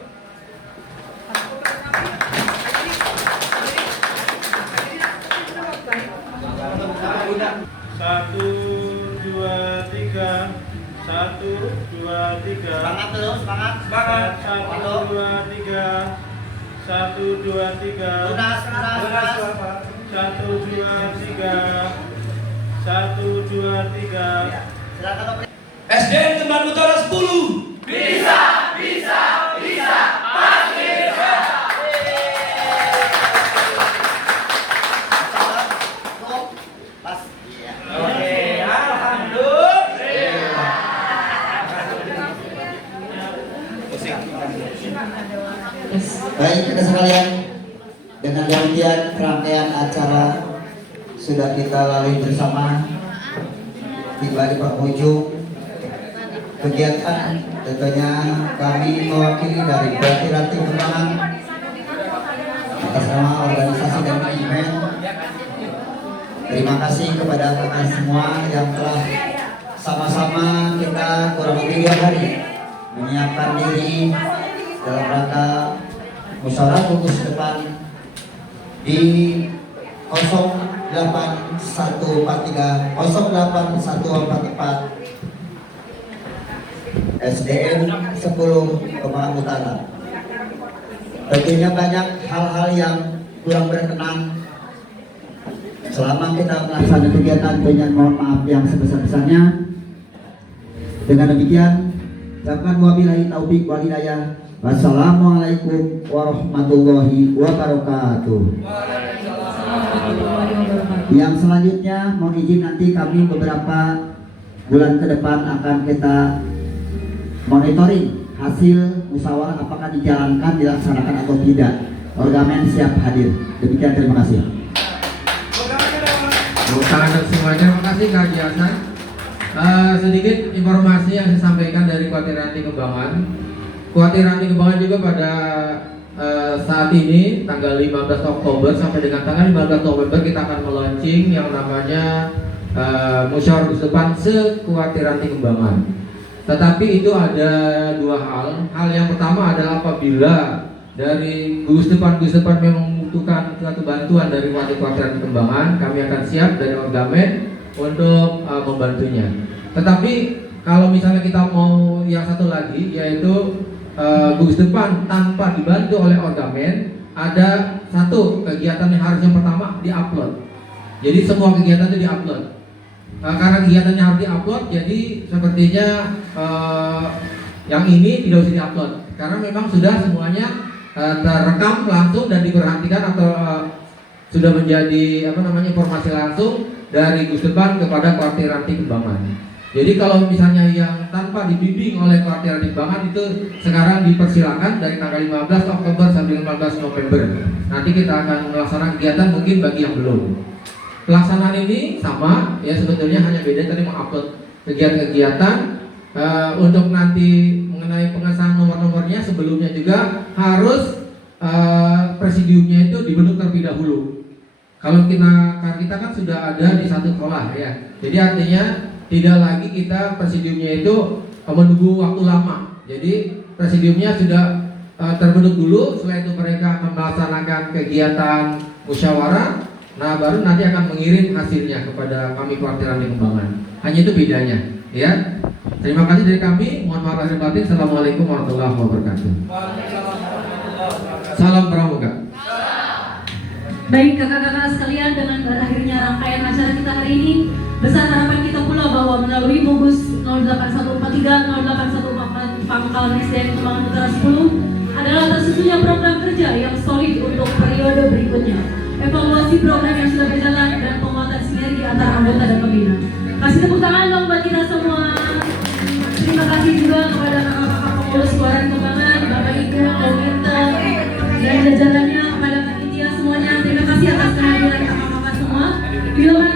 Satu, dua, tiga. Satu, dua, tiga. Semangat dulu, semangat. Semangat. Satu, dua, tiga. Satu, dua, tiga. Lunas, lunas, lunas. Satu, dua, tiga. Satu, dua, tiga. Silakan Pak. SDN Kembangan Utara 10. Bisa, bisa, bisa. Pasti bisa. Pas. Iya. Oke, alhamdulillah. Baik, kita sekalian, dengan demikian rangkaian acara sudah kita lalui bersama, tiba di penghujung kegiatan. Tentunya kami mewakili dari Bupati Ranti Kembangan atas nama organisasi dan manajemen. Terima kasih kepada kalian semua yang telah sama-sama kita kurang lebih 2 hari menyiapkan diri dalam rangka musyawarah gugus depan di 08143 08144 SDN 10 Kembangan Utara. Tentunya banyak hal-hal yang kurang berkenan selama kita melaksanakan kegiatan, dengan mohon maaf yang sebesar-besarnya. Dengan demikian, jangan wabillahi taufik wal hidayah. Wassalamualaikum warahmatullahi wabarakatuh. Yang selanjutnya mohon izin, nanti kami beberapa bulan ke depan akan kita monitoring hasil musyawarah apakah dijalankan, dilaksanakan atau tidak. Orgamen siap hadir. Demikian, terima kasih. Terhadap semuanya, terima kasih Kak Haji Hasan. Sedikit informasi yang saya sampaikan dari Kuwati Ranti Kembangan. Kuwati Ranti Kembangan juga pada saat ini tanggal 15 Oktober sampai dengan tanggal 15 November kita akan meluncing yang namanya musyawarah gugus depan se-Kuwati Ranti Kembangan. Tetapi itu ada dua hal. Hal yang pertama adalah apabila dari gugus depan memang membutuhkan suatu bantuan dari Kwartiran Kembangan, kami akan siap dari Orgamen untuk membantunya. Tetapi kalau misalnya kita mau yang satu lagi, yaitu gugus depan tanpa dibantu oleh Orgamen, ada satu kegiatan yang harus yang pertama diupload. Jadi semua kegiatan itu diupload. Karena kegiatannya harus diupload, jadi sepertinya yang ini tidak usah diupload karena memang sudah semuanya terekam langsung dan diperhatikan atau sudah menjadi informasi langsung dari Gus Depan kepada Kwartiran Kembangan. Jadi kalau misalnya yang tanpa dibimbing oleh Kwartiran Kembangan itu sekarang dipersilakan dari tanggal 15 Oktober sampai 15 November. Nanti kita akan melaksanakan kegiatan mungkin bagi yang belum. Pelaksanaan ini sama ya, sebetulnya hanya beda tadi mengupload kegiatan-kegiatan. Untuk nanti mengenai pengesahan nomor-nomornya sebelumnya juga harus presidiumnya itu dibentuk terlebih dahulu. Kalau kita kan sudah ada di satu sekolah ya, jadi artinya tidak lagi kita presidiumnya itu menunggu waktu lama. Jadi presidiumnya sudah terbentuk dulu, setelah itu mereka akan melaksanakan kegiatan musyawarah. Nah, baru nanti akan mengirim hasilnya kepada kami Kwartiran Kembangan. Hanya itu bedanya, ya. Terima kasih dari kami. Mohon maaf lahir batin. Assalamualaikum warahmatullahi wabarakatuh. Salam pramuka. Baik kakak-kakak sekalian, dengan berakhirnya rangkaian acara kita hari ini, besar harapan kita pula bahwa melalui Mugus 08143 08144 Pangkalan SDN Kembangan Utara 10 adalah tersusunnya program kerja yang solid untuk periode berikutnya. Evaluasi program yang sudah berjalan dan penguatan sinergi antara anggota dan pembina. Kasih tepuk tangan dong buat kita semua. Terima kasih juga kepada kakak-kakak pengurus Kwartiran Kembangan, Bapak Ibu, komite dan jajarannya, kepada panitia semuanya. Terima kasih atas kehadiran kakak-kakak semua. Bila mana